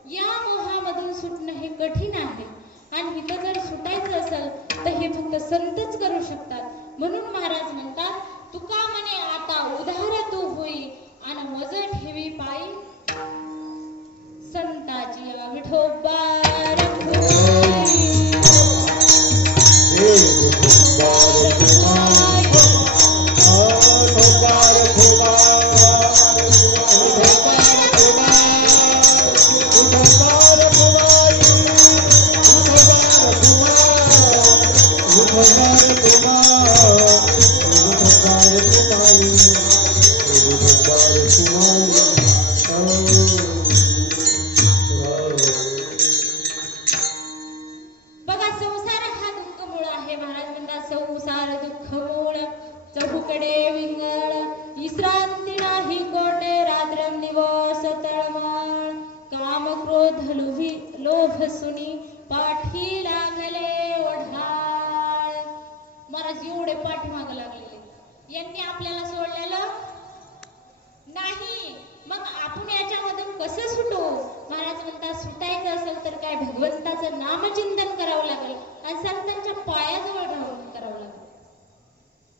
या मोहामधून सुटणं हे कठीण आहे. आणि इथं जर सुटायचं असेल तर हे फक्त संतच करू शकतात. म्हणून महाराज म्हणतात, तुका म्हणे आता उधार तू होई आणि मज ठेवी पायी संताची विठोबार लोभसुनी पाठी लागले ओढाळ. महाराज एवढे पाठीमाग लागलेले, यांनी आपल्याला सोडलेलं नाही. मग आपण याच्यामधून कसं सुटू? महाराज म्हणतात, सुटायचं असेल तर काय भगवंताचं नामचिंतन करावं लागेल आणि संतांच्या पायाजवळ राहून करावं लागेल,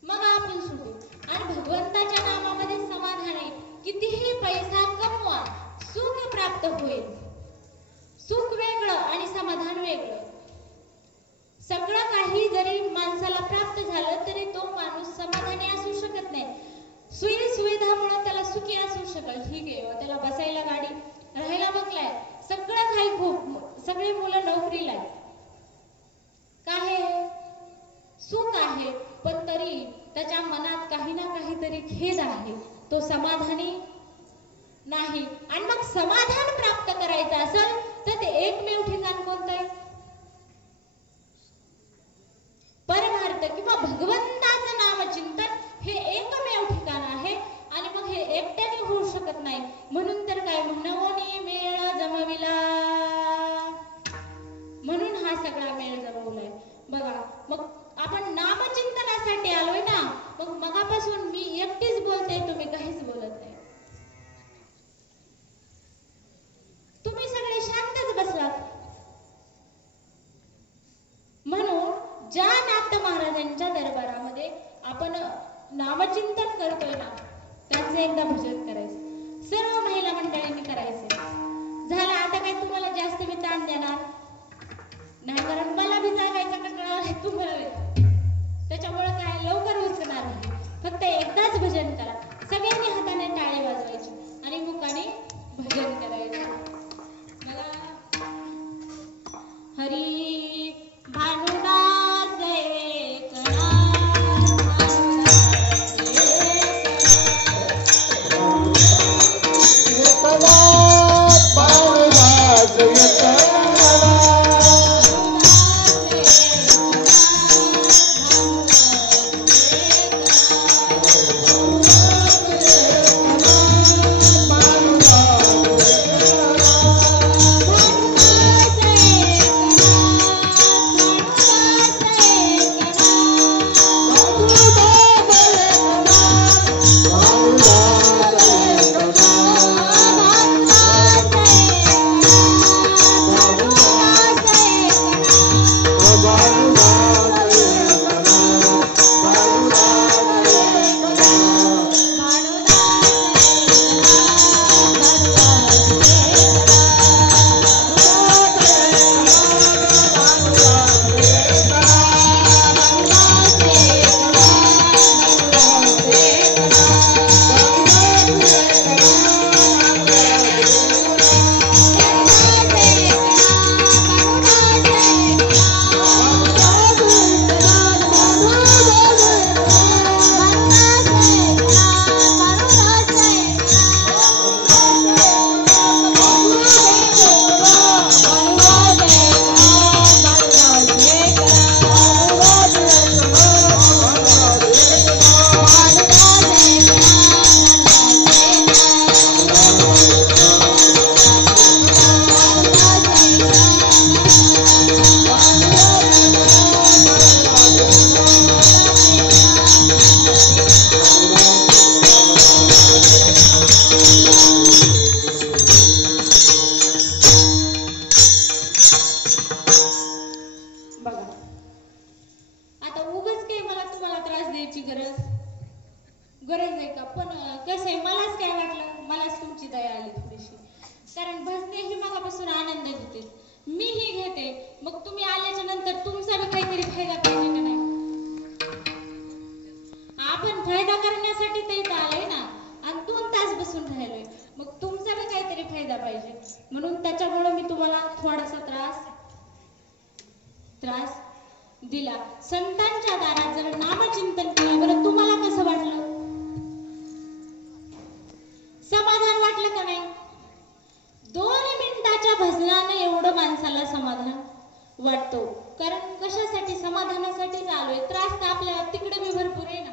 मग आपण सुटू. आणि भगवंताच्या नामामध्ये समाधान आहे. कितीही पैसा कमवा, सुख प्राप्त होईल. सुख वेगळं आणि समाधान वेगळं. सगळं काही जरी माणसाला प्राप्त झालं तरी तो माणूस समाधानी असू शकत नाही. सोयी सुविधामुळे त्याला सुखी असू शकल, ठीक आहे, त्याला बसायला गाडी, राहायला बंगलाय, सगळं काही खूप, सगळी मुलं नोकरीला आहेत, काय सुख आहे, पण तरी त्याच्या मनात काही ना काहीतरी खेद आहे, तो समाधानी नाही. आणि मग समाधान प्राप्त करायचं असेल तर ते एकमेव ठिकाण कोणतं आहे? परमार्थ किंवा भगवंताचं नामचिंतन हे एकमेव ठिकाण आहे. आणि मग हे एकट्याने होऊ शकत नाही. म्हणून तर काय म्हणवणी मेळ जमविला, म्हणून हा सगळा मेळ जमवलाय. बघा, मग आपण नामचिंतनासाठी आलोय ना, मग मगापासून मी एकटीच बोलते, तुम्ही काहीच बोलत नाही. तुम्ही सगळे शांतच बसलात. म्हणून ज्या नाथ महाराजांच्या दरबारामध्ये आपण नामचिंतन करतोय ना, त्यांचं एकदा भजन करायचं. सर्व महिला मंडळींनी करायचं. झालं, आता काय तुम्हाला जास्त मी ताण देणार नाही, कारण मला बी जागायचा कंटाळा आहे, तुम्हाला त्याच्यामुळे काय लवकर उरकणार नाही. फक्त एकदाच भजन करा. सगळ्यांनी हाताने टाळे वाजवायची आणि मुखाने भजन करायचं. हरी भानुदास एकनाथ गरज आहे का? पण कसं आहे, मलाच काय वाटलं, मलाच तुमची दया आली थोडीशी. कारण भजने ही मगापासून आनंद घेते, मीही घेते. मग तुम्ही आल्याच्या नंतर तुमचा बी काहीतरी फायदा पाहिजे का नाही? आपण फायदा करण्यासाठी तर इथं आलोय ना, आणि 2 तास बसून राहिलोय. मग तुमचा बी काहीतरी फायदा पाहिजे, म्हणून त्याच्यामुळे मी तुम्हाला थोडासा त्रास दिला. संतांच्या दारात जर नामचिंतन केलं, बरं तुम्हाला कसं वाटलं? समाधान वाटलं का नाही? 2 मिनिटाच्या भजनानं एवढं माणसाला समाधान वाटतो. कारण कशासाठी? समाधानासाठीच आलोय. त्रास तर आपल्याला तिकडे बी भरपूर आहे ना.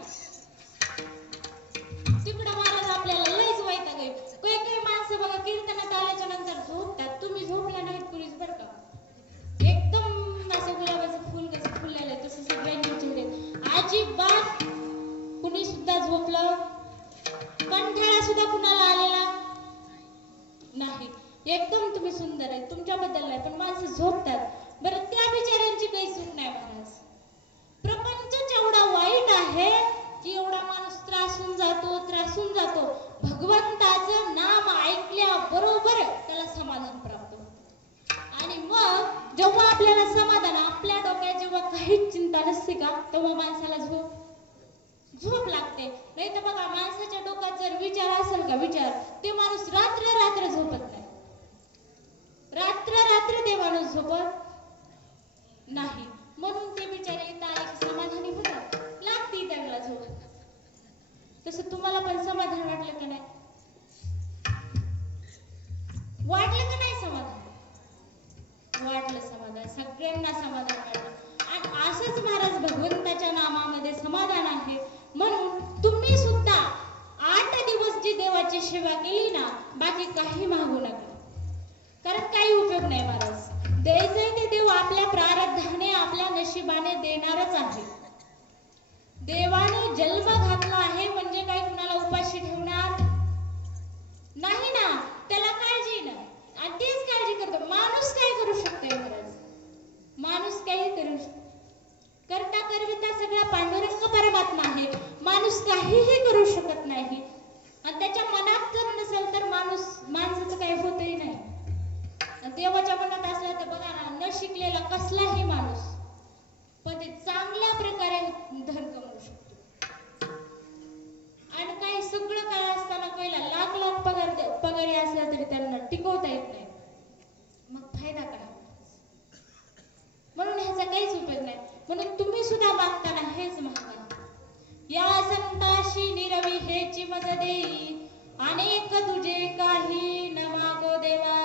तिकडं महाराज आपल्याला लयच वैताग आहे. काही माणसं बघा कीर्तनात आल्याच्या नंतर झोपतात. तुम्ही झोपला नाहीत कुणीच बरं का. एकदम असं गुलाबाचं फुल कसं फुललेलं आहे तसं सगळ्यांचे चेहरे. अजिबात कुणी सुद्धा झोपलं, कंठाळा सुद्धा कुणाला आलेला नाही. एकदम तुम्ही सुंदर आहे, तुमच्याबद्दल नाही, पण माणसं झोपतात. बरं त्या बिचाऱ्यांची काही चूक नाही महाराज. प्रपंच एवढा वाईट आहे की एवढा माणूस त्रासून जातो. भगवंताचं नाम ऐकल्याबरोबर त्याला समाधान प्राप्त होतं. आणि मग जेव्हा आपल्याला समाधान, आपल्या डोक्यात जेव्हा काहीच चिंता नसते का, तेव्हा माणसाला झोप लागते. नाही तर बघा, माणसाच्या डोक्यात जर विचार असेल का, विचार, ते माणूस रात्र झोपत नाही. रात्र ते माणूस झोपत नाही. म्हणून ते बिचारे इथं आले की समाधानी होतात, लागते त्यांना झोप. तसं तुम्हाला पण समाधान वाटलं का नाही? वाटलं का नाही समाधान? वाटलं समाधान, सगळ्यांना समाधान वाटलं. आणि असंच महाराज भगवंताच्या नामामध्ये समाधान आहे. म्हणून तुम्ही सुद्धा 8 दिवस जी देवाची सेवा केली ना, बाकी काही मागू नका. कारण काही उपयोग नाही महाराज. द्यायचंय ते देव आपल्या प्रारब्धाने, आपल्या नशिबाने देणारच आहे. देवाने जन्म घातला आहे म्हणजे काही कुणाला उपाशी ठेवणार नाही ना. त्याला काळजी ना, आणि तेच काळजी करतो. माणूस काय करू शकतोय महाराज? माणूस काही करू करता करविता सगळा पांडुरंग परमात्मा आहे. माणूस काहीही करू शकत नाही. आणि त्याच्या मनात जर नसेल तर माणसाचं काही होतही नाही. देवाच्या मनात असला तर बघा ना, न शिकलेला कसलाही माणूस पण ते चांगल्या प्रकारे धन कमवू शकतो. आणि काही सगळं काय असताना पहिला लाख पगारी असला तरी त्यांना टिकवता येत नाही. मग फायदा काय? म्हणून ह्याचा काहीच उपयोग नाही. म्हणून तुम्ही सुद्धा मागताना हेच मागा, या संताशी निरवी हेची मज देई, अनेक तुझे काही न मागो देवा.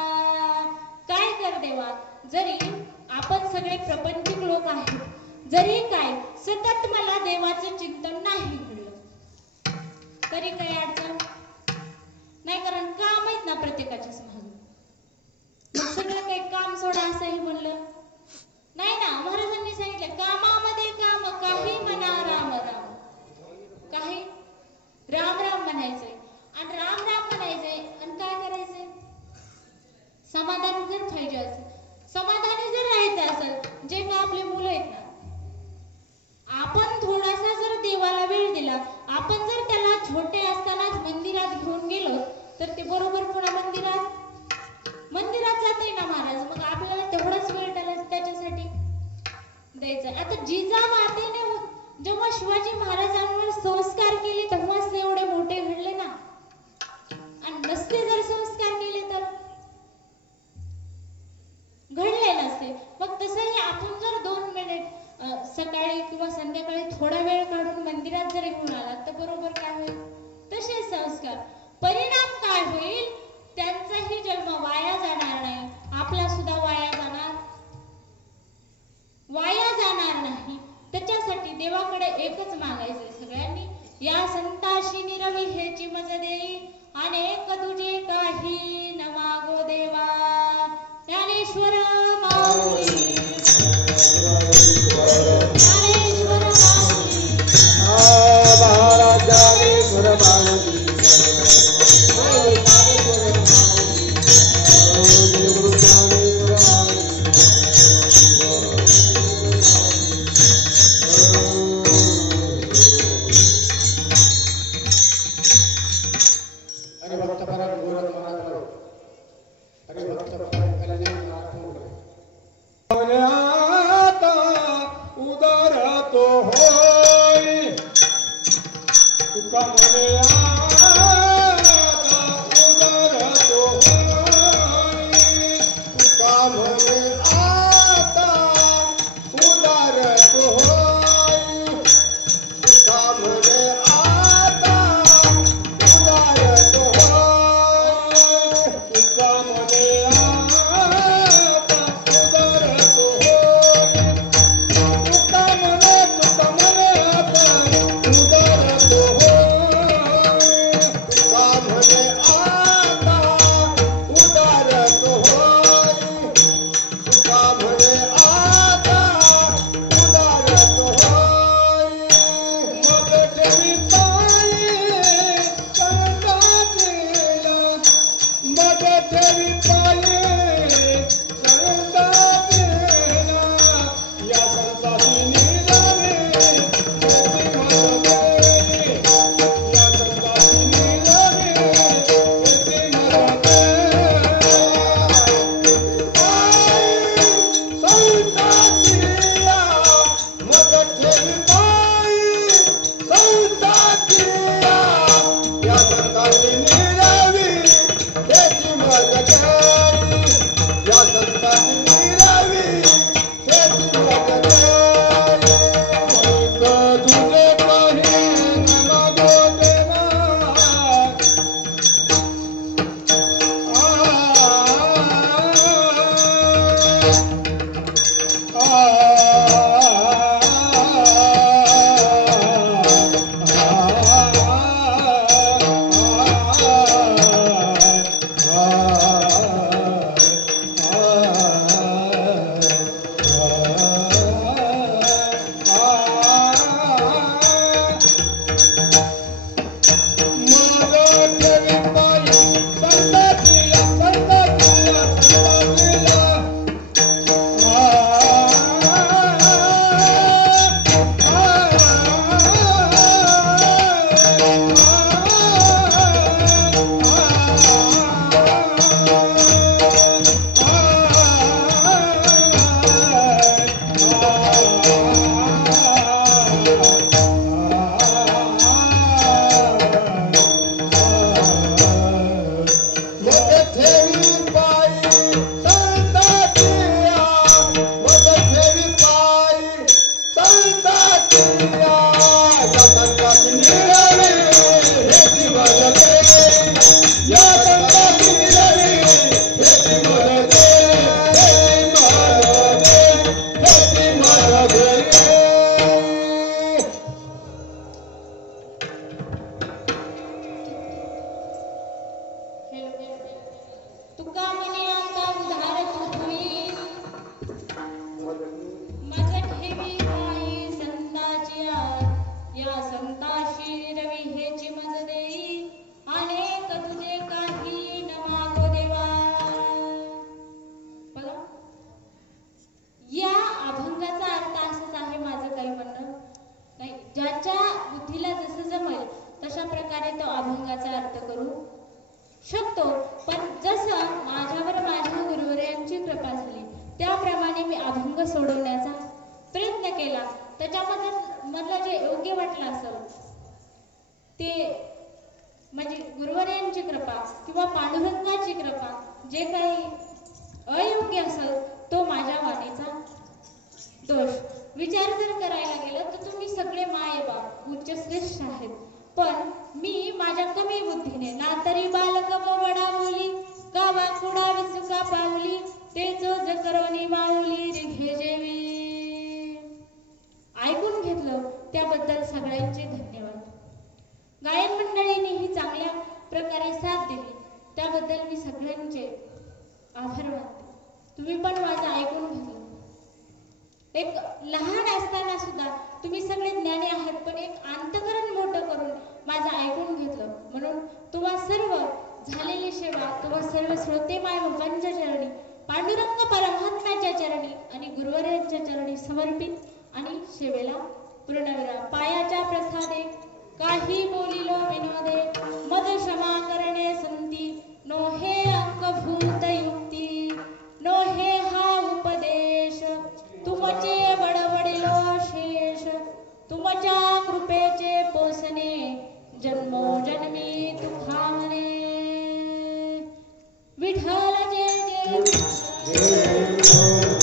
काय कर देवा? जरी आपण सगळे प्रपंचिक लोक आहेत, जरी काय सतत मला देवाचं चिंतन नाही घडलं तरी काही अडचण नाही. कारण काम आहेत ना प्रत्येकाच्याच मागे. सगळं काही काम सोडा असंही म्हणलं नाही ना. महाराजांनी सांगितलं, कामामध्ये काम, काही म्हणा राम राम. काही राम राम म्हणायचंय, आणि राम राम म्हणायचंय, आणि काय करायचंय? समाधान जर पाहिजे असेल, समाधानी जर राहायचं असेल, जे का आपले मुलं आहेत ना, आपण थोडासा जर देवाला वेळ दिला, आपण जर त्याला छोटे असतानाच मंदिरात घेऊन गेलो तर ते बरोबर पुन्हा मंदिरात जाते ना महाराज. मग आपल्याला तेवढाच वेळ त्याच्यासाठी द्यायचा. आता जिजामातेने जेव्हा शिवाजी महाराजांवर संस्कार केले तेव्हाच ते एवढे मोठे घडले ना. आणि नसते जर संस्कार केले तर घडले नसते. मग तसंही आपण जर 2 मिनिट सकाळी किंवा संध्याकाळी थोडा वेळ काढून मंदिरात जर घेऊन आला तर बरोबर काय होईल? तसे संस्कार. परिणाम काय होईल? त्यांचाही जन्म वाया जाणार नाही, आपला सुद्धा वाया जाणार नाही. त्याच्यासाठी देवाकडे एकच मागायचंय सगळ्यांनी, या संताशी निरवी हेची मज देई, अनेक तुझे काही न मागो देवा. ज्ञानेश्वर माऊली, ज्ञानेश्वर माऊली, महाराज ज्ञानेश्वर माऊली, शकतो, पण जसं माझ्यावर माझ्या गुरुवर्यांची कृपा झाली त्याप्रमाणे मी अभंग सोडवण्याचा प्रयत्न केला. त्याच्यामध्ये मला जे योग्य वाटलं असेल ते म्हणजे गुरुवर्यांची कृपा किंवा पांडुरंगाची कृपा, जे काही अयोग्य असेल तो माझ्या वाणीचा दोष. विचार जर करायला गेलं तर तुम्ही सगळे मायबाप उच्च श्रेष्ठ आहेत, पण मी माझ्या कमी बुद्धीने ना तरी बालक वडा बोली गावा कुडा विचुका पावली ते जो जकरवणी माऊली रिघे जेवी. ऐकून घेतलं त्याबद्दल सगळ्यांचे धन्यवाद. गायन मंडळींनीही चांगल्या प्रकारे साथ दिली त्याबद्दल मी सगळ्यांचे आभार मानते. तुम्ही पण माझं ऐकून घेतलं. एक लहान असताना सुद्धा तुम्ही सगळे ज्ञानी आहात, पण एक अंतःकरण मोठं करून माझं ऐकून घेतलं, म्हणून तुम्हा सर्व झालेली सेवा तुम्हा सर्व श्रोते मायबापांच्या चरणी, पांडुरंग परमात्म्याच्या चरणी आणि गुरुवर्यांच्या चरणी समर्पित आणि सेवेला पूर्णविराम. पायाच्या प्रसादे काही बोलिलो विनोदे मद क्षमा करणे संती नो हे अंगभूत युक्ती नो हे हा उपदेश तुमचे बडबडिलो शेष तुमच्या कृपेचे पोसणे जय जय विठ्ठल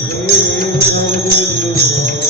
जय जय विठ्ठल जय जय विठ्ठल